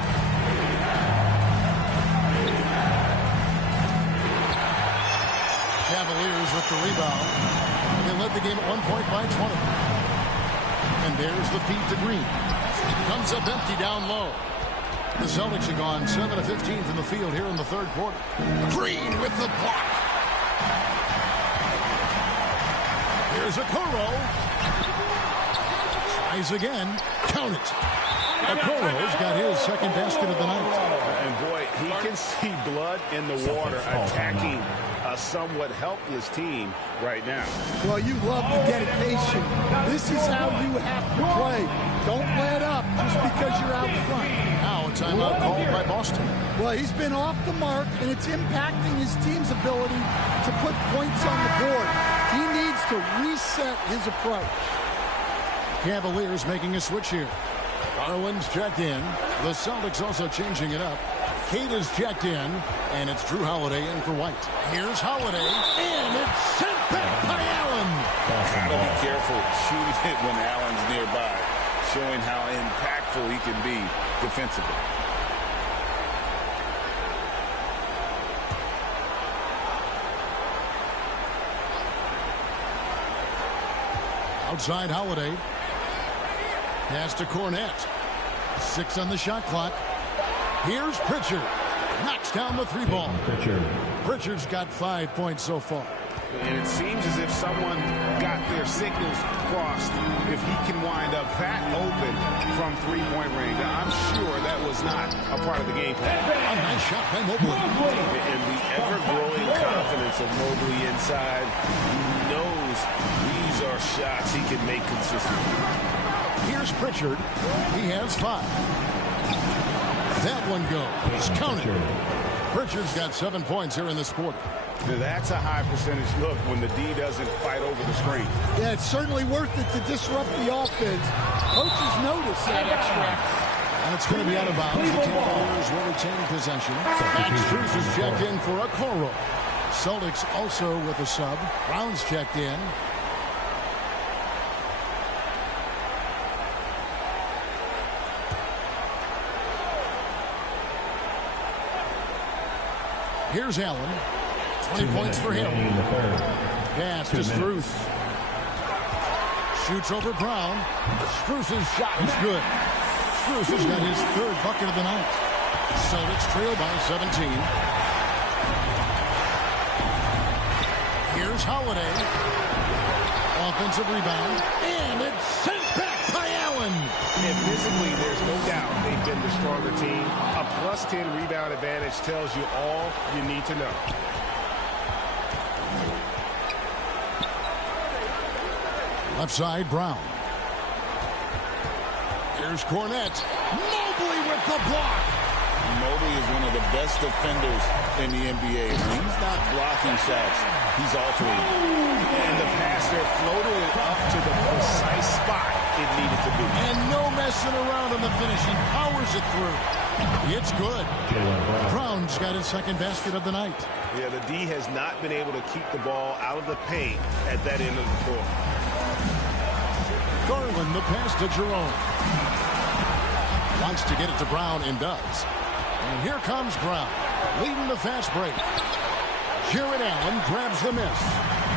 Cavaliers with the rebound. They led the game at one point by 20. And there's the feed to Green. Comes up empty down low. The Celtics have gone 7 of 15 from the field here in the third quarter. Green with the block. Here's Okoro. Tries again. Count it. Okoro's got his second basket of the night. And boy, he can see blood in the water attacking a somewhat helpless team right now. Well, you love the dedication. This is how you have to play. Don't let up just because you're out front. Now a timeout called by Boston. Well, he's been off the mark, and it's impacting his team's ability to put points on the board. He needs to reset his approach. Cavaliers making a switch here. Garland's checked in. The Celtics also changing it up. Kate is checked in, and it's Drew Holiday in for White. Here's Holiday, and it's sent back by Allen. Gotta be careful shooting it when Allen's nearby, showing how impactful he can be defensively. Outside Holiday. Pass to Cornette. 6 on the shot clock. Here's Pritchard. Knocks down the 3 ball. Pritchard's got 5 points so far. And it seems as if someone got their signals crossed if he can wind up that open from 3-point range. I'm sure that was not a part of the game plan. A nice shot by Mobley. And the ever-growing confidence of Mobley inside. He knows these are shots he can make consistently. Here's Pritchard. He has 5. That one goes. Count it. Pritchard's got 7 points here in this quarter. That's a high percentage look when the D doesn't fight over the screen. Yeah, it's certainly worth it to disrupt the offense. Coaches notice that extra effort. And it's going to be out of bounds. The Cavaliers will retain possession. Max Strus is checked in for a Okoro. Celtics also with a sub. Brown's checked in. Here's Allen. 20 points for him. Pass to Strus. Shoots over Brown. Strus's shot is good. Strus has got his 3rd bucket of the night. Celtics trail by 17. Here's Holiday. Offensive rebound. And it's sent back by Allen. And physically, there's no doubt they've been the stronger team. A +10 rebound advantage tells you all you need to know. Left side, Brown. Here's Cornette. Mobley with the block. Mobley is one of the best defenders in the NBA. When he's not blocking shots, he's altering. And the passer floated it up to the precise spot it needed to be. And no messing around on the finish. He powers it through. It's good. Brown's got his 2nd basket of the night. Yeah, the D has not been able to keep the ball out of the paint at that end of the court. Garland, the pass to Jerome. Wants to get it to Brown and does. And here comes Brown, leading the fast break. Jared Allen grabs the miss.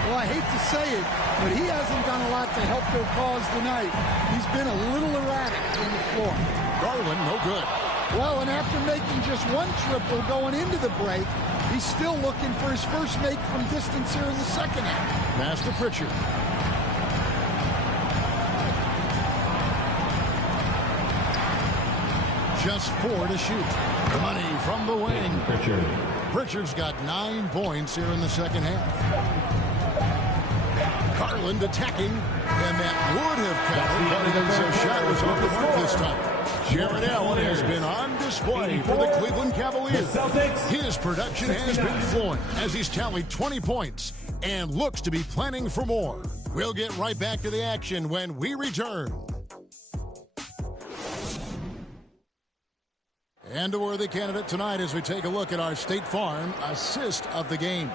Well, I hate to say it, but he hasn't done a lot to help their cause tonight. He's been a little erratic from the floor. Garland, no good. Well, and after making just 1 triple going into the break, he's still looking for his first make from distance here in the 2nd half. Pass to Pritchard. Just 4 to shoot. Money from the wing. Pritchard's got 9 points here in the 2nd half. Garland attacking, and that would have counted, but his shot was off the mark this time. Jared Allen has been on display for the Cleveland Cavaliers. His production has been flowing as he's tallied 20 points and looks to be planning for more. We'll get right back to the action when we return. And a worthy candidate tonight as we take a look at our State Farm assist of the game.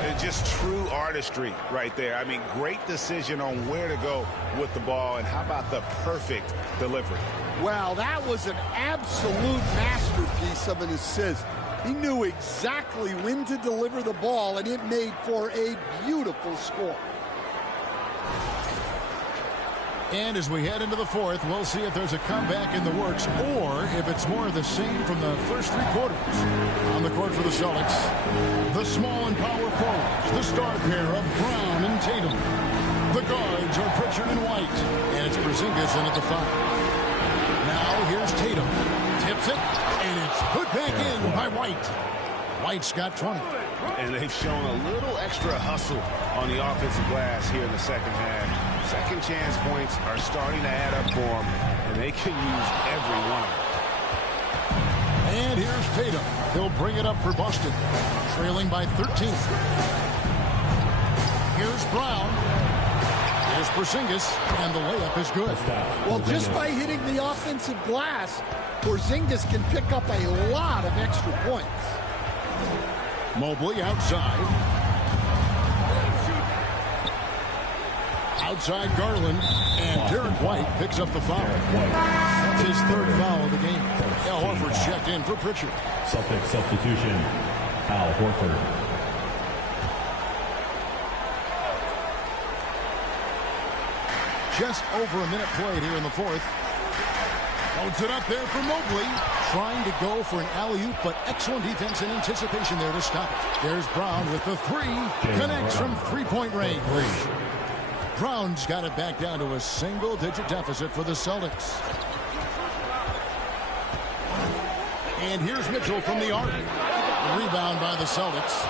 It's just true artistry right there. I mean, great decision on where to go with the ball, and how about the perfect delivery? Well, that was an absolute masterpiece of an assist. He knew exactly when to deliver the ball, and it made for a beautiful score. And as we head into the 4th, we'll see if there's a comeback in the works or if it's more of the same from the first 3 quarters. On the court for the Celtics, the small and power forwards, the star pair of Brown and Tatum. The guards are Pritchard and White, and it's Porzingis in at the 5. Now here's Tatum. Tips it, and it's put back in by White. White's got 20. And they've shown a little extra hustle on the offensive glass here in the 2nd half. Second chance points are starting to add up for them, and they can use every one of them. And here's Tatum. He'll bring it up for Boston, trailing by 13. Here's Brown. Here's Porzingis, and the layup is good. Well, just by hitting the offensive glass, Porzingis can pick up a lot of extra points. Mobley outside. Outside Garland, and Derek White picks up the foul. That's his 3rd foul of the game. Al Horford's checked in for Pritchard. Celtics substitution, Al Horford. Just over a minute played here in the fourth. Loads it up there for Mobley. Trying to go for an alley-oop, but excellent defense and anticipation there to stop it. There's Brown with the three. Connects from three-point range. Brown's got it back down to a single-digit deficit for the Celtics. And here's Mitchell from the arc. The rebound by the Celtics.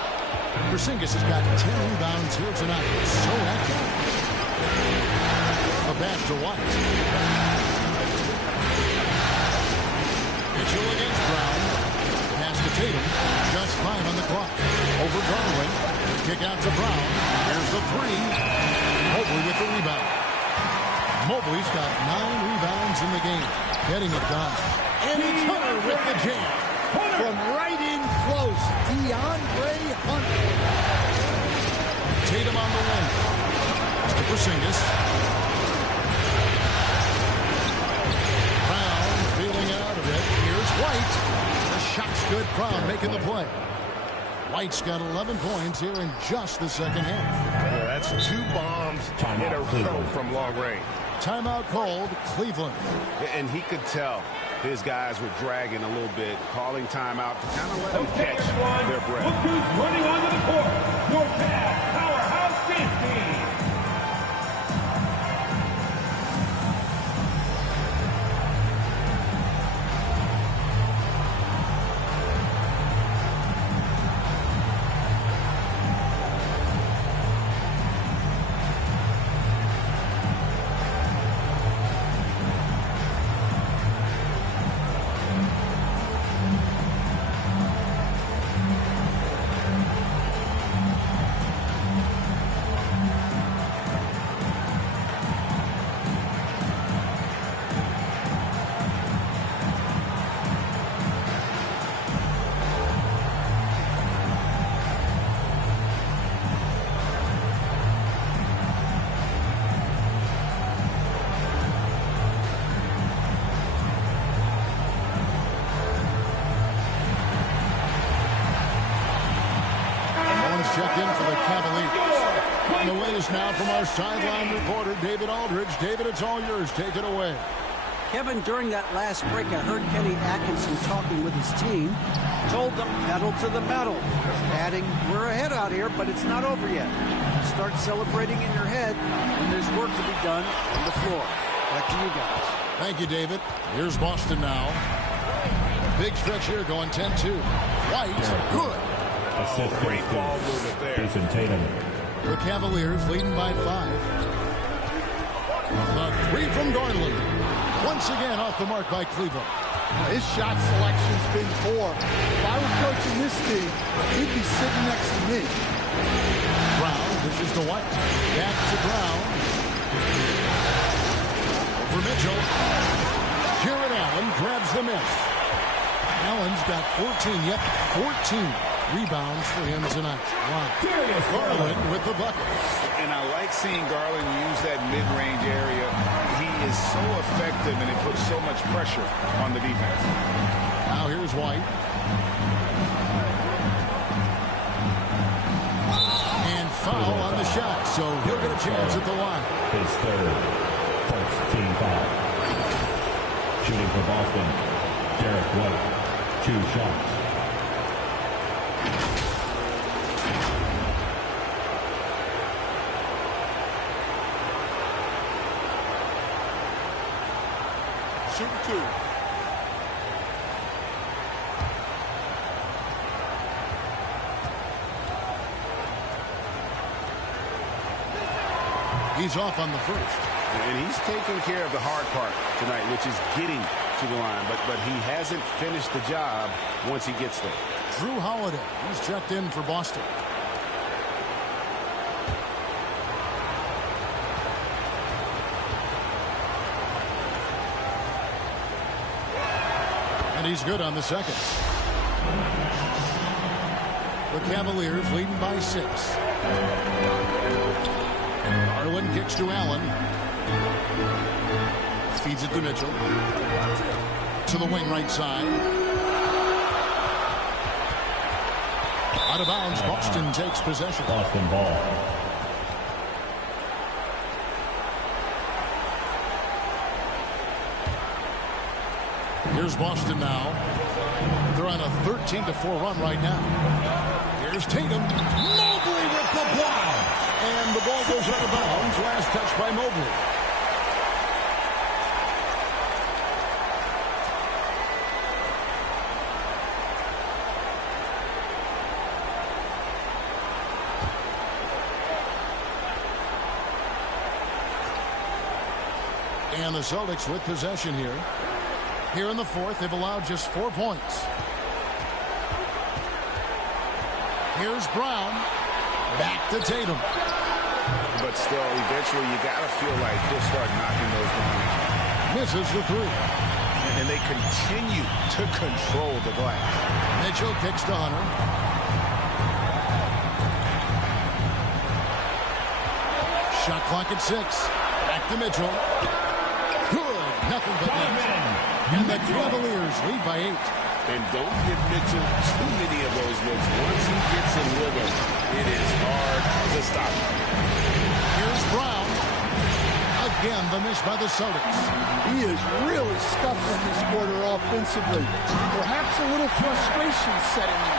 Porzingis has got 10 rebounds here tonight. So active. The pass to White. Mitchell against Brown. Pass to Tatum. Just 5 on the clock. Over Garland. Kick out to Brown. There's the three. Mobley with the rebound. Mobley's got 9 rebounds in the game. Getting it done. And it's Hunter with the jam. From right in close, DeAndre Hunter. Tatum on the wing. To Porzingis. Brown feeling out of it. Here's White. The shot's good. Brown making the play. White's got 11 points here in just the second half. Yeah, that's 2 bombs in a row from long range. Timeout called, Cleveland. And he could tell his guys were dragging a little bit, calling timeout to kind of let them catch their breath. Look who's running onto the court. Your Cavs powerhouse dance team. Checked in for the Cavaliers. On the latest now from our sideline reporter, David Aldridge. David, it's all yours. Take it away. Kevin, during that last break, I heard Kenny Atkinson talking with his team. Told them pedal to the metal. Adding, we're ahead out here, but it's not over yet. Start celebrating in your head when there's work to be done on the floor. Back to you guys. Thank you, David. Here's Boston now. Big stretch here going 10-2. White, good. Assist great ball movement there. Jason Tatum. The Cavaliers leading by 5. The three from Garland. Once again off the mark by Cleveland. His shot selection's been poor. If I were coaching this team, he'd be sitting next to me. Brown dishes to White. Back to Brown. For Mitchell. Jared Allen grabs the miss. Allen's got 14. Yep, 14. Rebounds for him tonight. Wow. Garland with the bucket. And I like seeing Garland use that mid-range area. He is so effective, and it puts so much pressure on the defense. Now here's White. And foul on the shot, so he'll get a chance at the line. His third. First team foul. Shooting for Boston. Derek White. 2 shots. Shooting 2. He's off on the first. And he's taking care of the hard part tonight, which is getting to the line. But he hasn't finished the job once he gets there. Drew Holiday. He's checked in for Boston. And he's good on the second. The Cavaliers leading by 6. Garland kicks to Allen. Feeds it to Mitchell. To the wing right side. Out of bounds. Boston takes possession. Boston ball. Here's Boston now. They're on a 13-4 run right now. Here's Tatum. Mobley with the block. And the ball goes out of bounds. Last touch by Mobley. And the Celtics with possession here. Here in the fourth, they've allowed just 4 points. Here's Brown. Back to Tatum. But still, eventually, you got to feel like he'll start knocking those down. Misses the three. And they continue to control the glass. Mitchell kicks to Hunter. Shot clock at 6. Back to Mitchell. Good. Nothing but net. And the Cavaliers lead by 8. And don't give Mitchell too many of those looks. Once he gets in rhythm, it is hard to stop him. Here's Brown. Again, the miss by the Celtics. He is really scuffling this quarter offensively. Perhaps a little frustration setting in.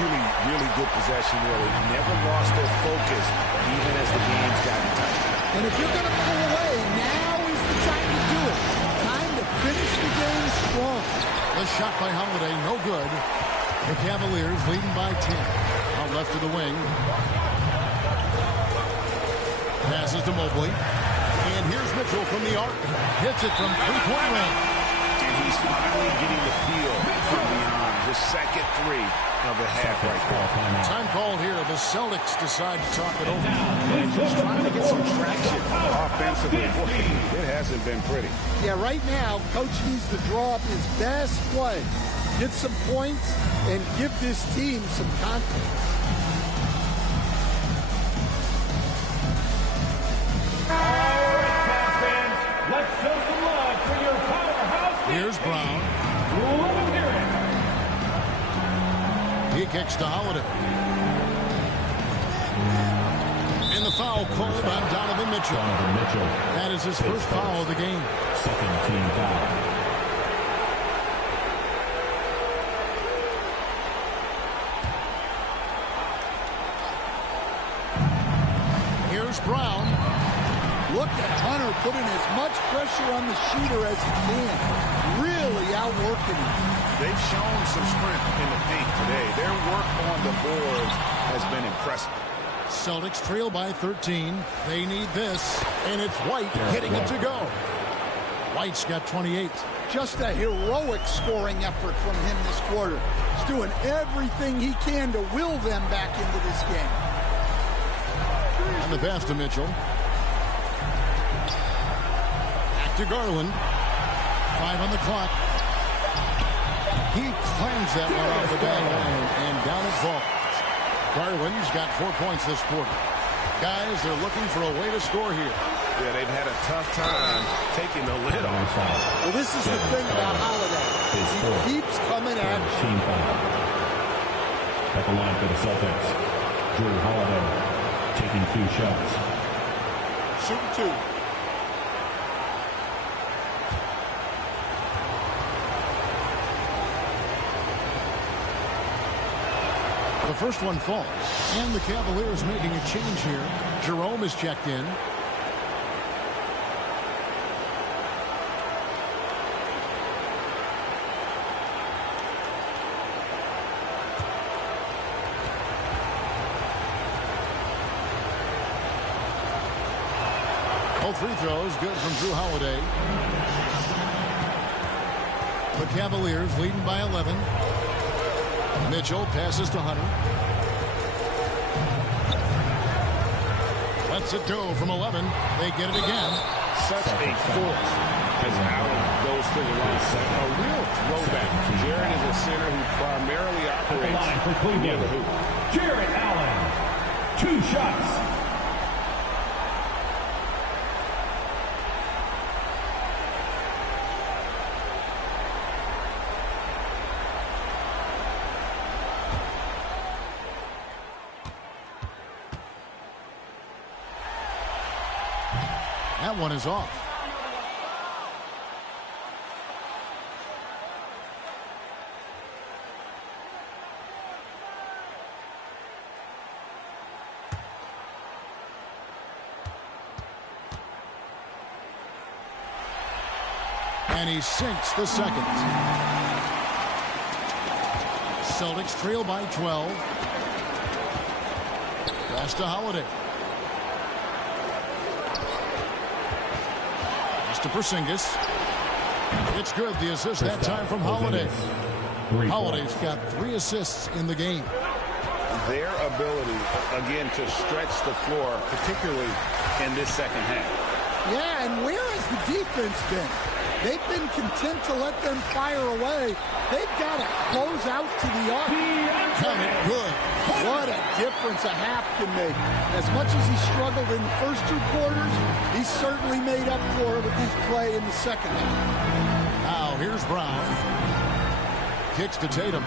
Really, really good possession there. They never lost their focus, even as the games got tight. And if you're going to pull away, now is the time to do it. Time to finish the game strong. The shot by Holiday, no good. The Cavaliers leading by 10. Out left to the wing. Passes to Mobley. And here's Mitchell from the arc. Hits it from three-point range. And he's finally getting the feel from beyond. The second three of the half right there. Time called here. The Celtics decide to talk it over. And just trying to get some traction offensively. Boy, it hasn't been pretty. Yeah, right now, Coach needs to draw up his best play. Get some points and give this team some confidence. Let's show some love for your powerhouse. Here's Brown. He kicks to Holiday. And the foul called on Donovan Mitchell. That is his first foul of the game. Second team foul. Here's Brown. Look at Hunter putting as much pressure on the shooter as he can. Really outworking him. They've shown some strength in the paint today. Their work on the boards has been impressive. Celtics trail by 13. They need this. And it's White hitting it to go. White's got 28. Just a heroic scoring effort from him this quarter. He's doing everything he can to will them back into this game. And the pass to Mitchell. Back to Garland. 5 on the clock. He claims that one off the back and down it falls. Garland's got 4 points this quarter. Guys, they're looking for a way to score here. Yeah, they've had a tough time taking the lid off. Well, this is the thing about Holiday. He keeps coming at you. Team foul. At the line for the Celtics, Drew Holiday taking 2 shots. Shooting 2. The first one falls. And the Cavaliers making a change here. Jerome is checked in. Both free throws good from Drew Holiday. The Cavaliers leading by 11. Mitchell passes to Hunter. Lets it go from 11. They get it again. Such a force as Allen goes to the line. A real throwback. Jared is a center who primarily operates near the hoop. Jared Allen, 2 shots. That one is off. And he sinks the second. Celtics trail by 12. Pass to Holiday. Pass to Porzingis. It's good. The assist that time from Holiday. Holiday's got 3 assists in the game. Their ability, again, to stretch the floor, particularly in this second half. Yeah, and where has the defense been? They've been content to let them fire away. They've got to close out to the arc. Count it good. What a difference a half can make. As much as he struggled in the first 2 quarters, he certainly made up for it with his play in the second half. Now here's Brown. Kicks to Tatum.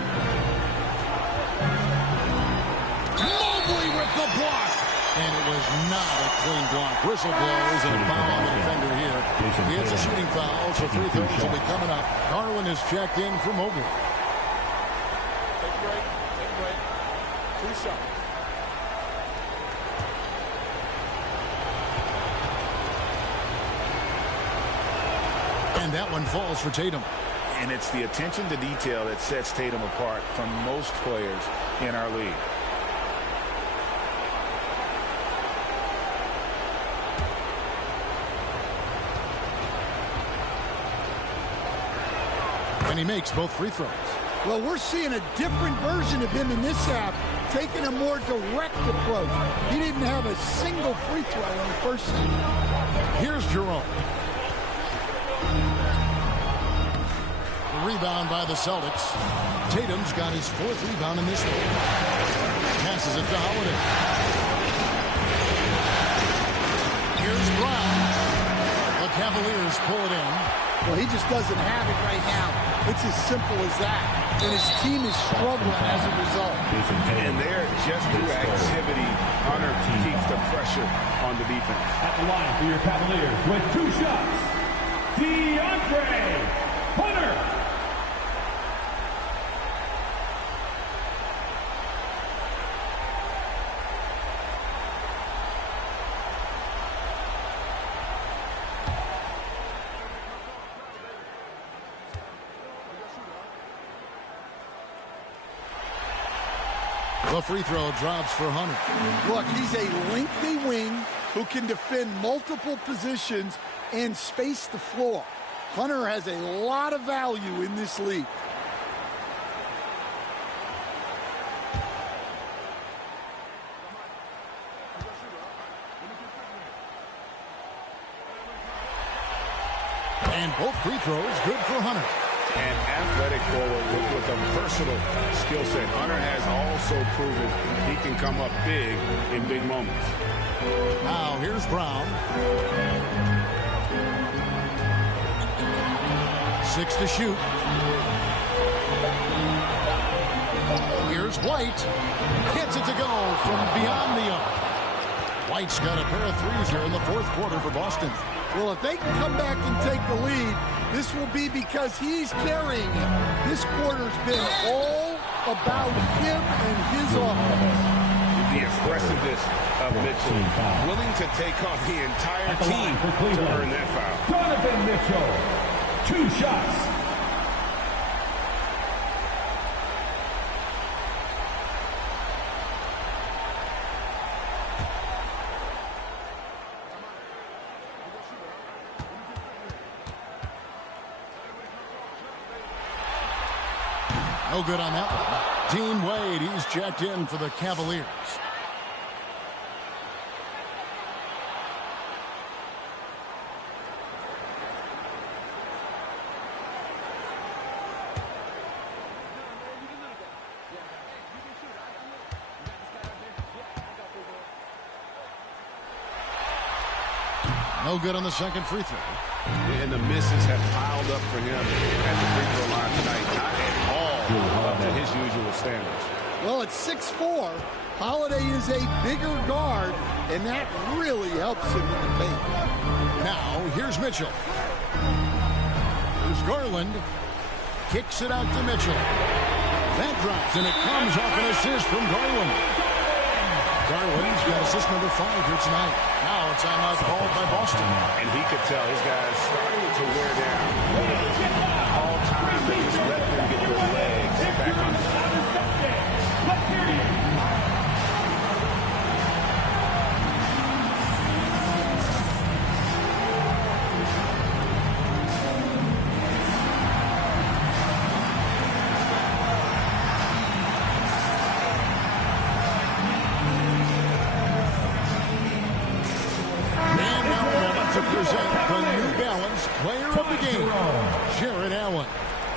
Mobley with the block. And it was not a clean block. Whistle blows and a foul on the defender here. He hits a shooting foul, so free throws will be coming up. Garland is checked in for Mobley. Take a break. Take a break. 2 shots. And that one falls for Tatum. And it's the attention to detail that sets Tatum apart from most players in our league. And he makes both free throws. Well, we're seeing a different version of him in this half, taking a more direct approach. He didn't have a single free throw in the first half. Here's Jerome. The rebound by the Celtics. Tatum's got his 4th rebound in this one. Passes it to Holiday. Here's Brown. The Cavaliers pull it in. Well, he just doesn't have it right now. It's as simple as that. And his team is struggling as a result. And there, just through activity, Hunter keeps the pressure on the defense. At the line for your Cavaliers with 2 shots, DeAndre Hunter. The free throw drops for Hunter. Look, he's a lengthy wing who can defend multiple positions and space the floor. Hunter has a lot of value in this league. And both free throws good for Hunter. An athletic forward with a versatile skill set. Hunter has also proven he can come up big in big moments. Now here's Brown. 6 to shoot. Here's White. Gets it to go from beyond the arc. White's got a pair of threes here in the 4th quarter for Boston. Well, if they can come back and take the lead, this will be because he's carrying it. This quarter's been all about him and his offense. The aggressiveness of Mitchell, willing to take off the entire team to earn that foul. Donovan Mitchell, 2 shots. No good on that one. Dean Wade, he's checked in for the Cavaliers. No good on the second free throw. And the misses have piled up for him at the free throw line tonight. Not at all up to his usual standards. Well, at 6'4", Holiday is a bigger guard, and that really helps him in the paint. Now, here's Mitchell. Here's Garland. Kicks it out to Mitchell. That drops, and it comes off an assist from Garland. Garland's got a assist number 5 here tonight. Now a timeout called by Boston. And he could tell his guys starting to wear down. All time they just let them get their legs back on the field. Let's hear you. Player of the game, Jared Allen.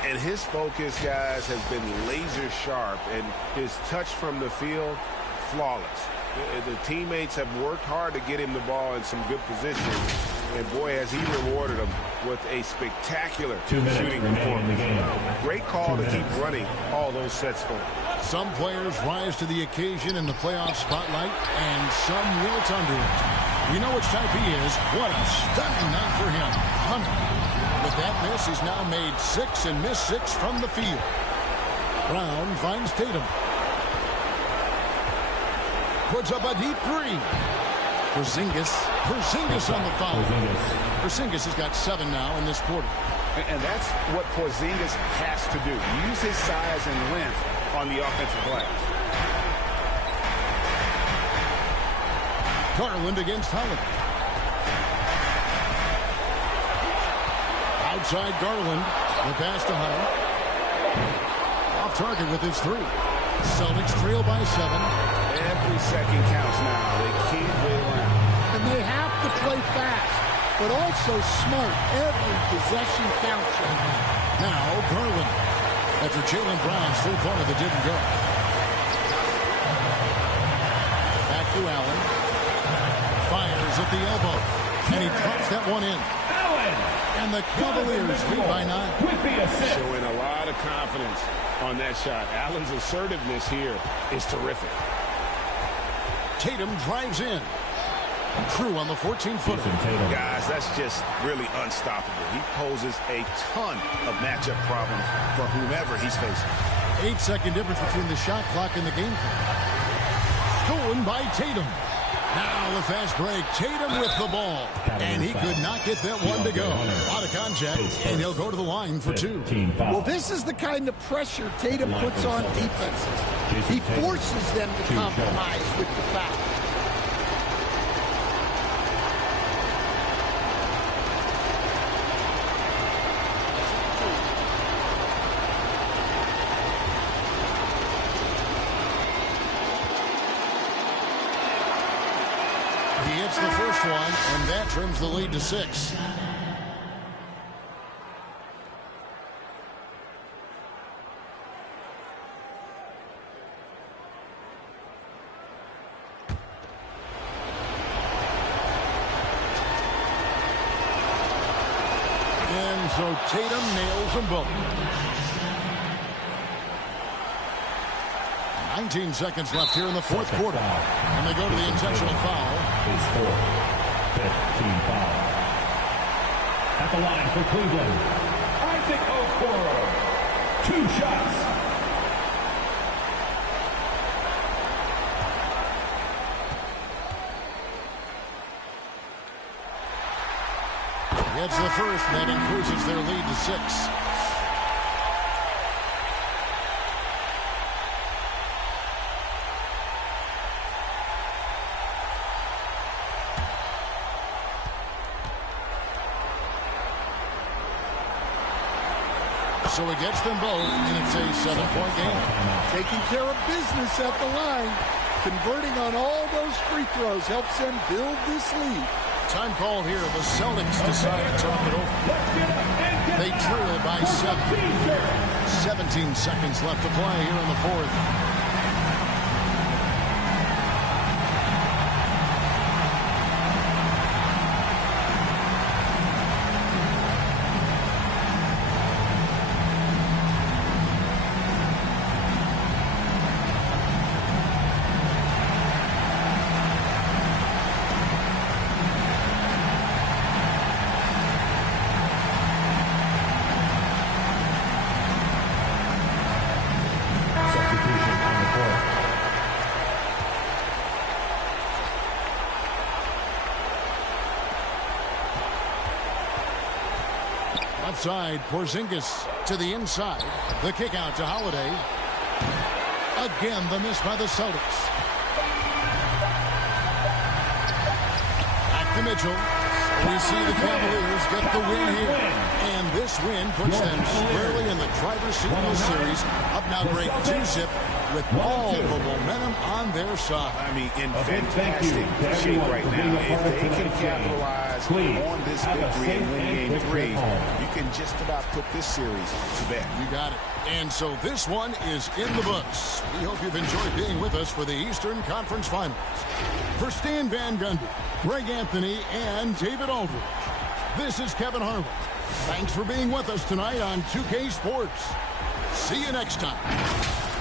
And his focus, guys, has been laser sharp, and his touch from the field, flawless. The teammates have worked hard to get him the ball in some good position, and boy, has he rewarded them with a spectacular shooting performance. Great call to keep running all those sets for him. Some players rise to the occasion in the playoff spotlight, and some wilt under it. We know which type he is. What a stunning night for him. With that miss, he's now made 6 and missed 6 from the field. Brown finds Tatum. Puts up a deep 3. Porzingis on the foul. Porzingis has got 7 now in this quarter. And that's what Porzingis has to do. Use his size and length on the offensive glass. Garland against Holiday. Outside Garland. The pass to Hunter. Off target with his 3. Celtics trail by 7. Every second counts now. They can't wait around. And they have to play fast, but also smart. Every possession counts. Now Garland. After Jaylen Brown's 3-pointer that didn't go. Back to Allen. Fires at the elbow. And he drops that one in. And the Cavaliers lead by 9. Showing a lot of confidence on that shot. Allen's assertiveness here is terrific. Tatum drives in. Crew on the 14-footer. Guys, that's just really unstoppable. He poses a ton of matchup problems for whomever he's facing. 8-second difference between the shot clock and the game clock. Stolen by Tatum. Now the fast break. Tatum with the ball. And he could not get that one to go. Out of contact, and he'll go to the line for 2. Well, this is the kind of pressure Tatum puts on defenses. He forces them to compromise with the foul. He hits the first one, and that trims the lead to 6. And so Tatum nails them both. 19 seconds left here in the 4th quarter. And they go to the intentional foul. His 4th, 15 foul. At the line for Cleveland, Isaac Okoro. 2 shots. Gets the first, that increases their lead to 6. So he gets them both, and it's a 7-point game. Taking care of business at the line. Converting on all those free throws helps them build this lead. Time call here. The Celtics decide to talk it over. They trail by 7. 17 seconds left to play here in the 4th. outside. Porzingis to the inside. The kick out to Holiday. Again, the miss by the Celtics. Back to Mitchell. We see the Cavaliers get the win here. And this win puts them squarely in the driver's seat in the series. Up now great 2-zip with all the momentum on their side. I mean, in fantastic shape right now. If they can capitalize on this victory and win game 3, you can just about put this series to bed. You got it. And so this one is in the books. We hope you've enjoyed being with us for the Eastern Conference Finals. For Stan Van Gundy, Greg Anthony, and David Aldridge, this is Kevin Harlan. Thanks for being with us tonight on 2K Sports. See you next time.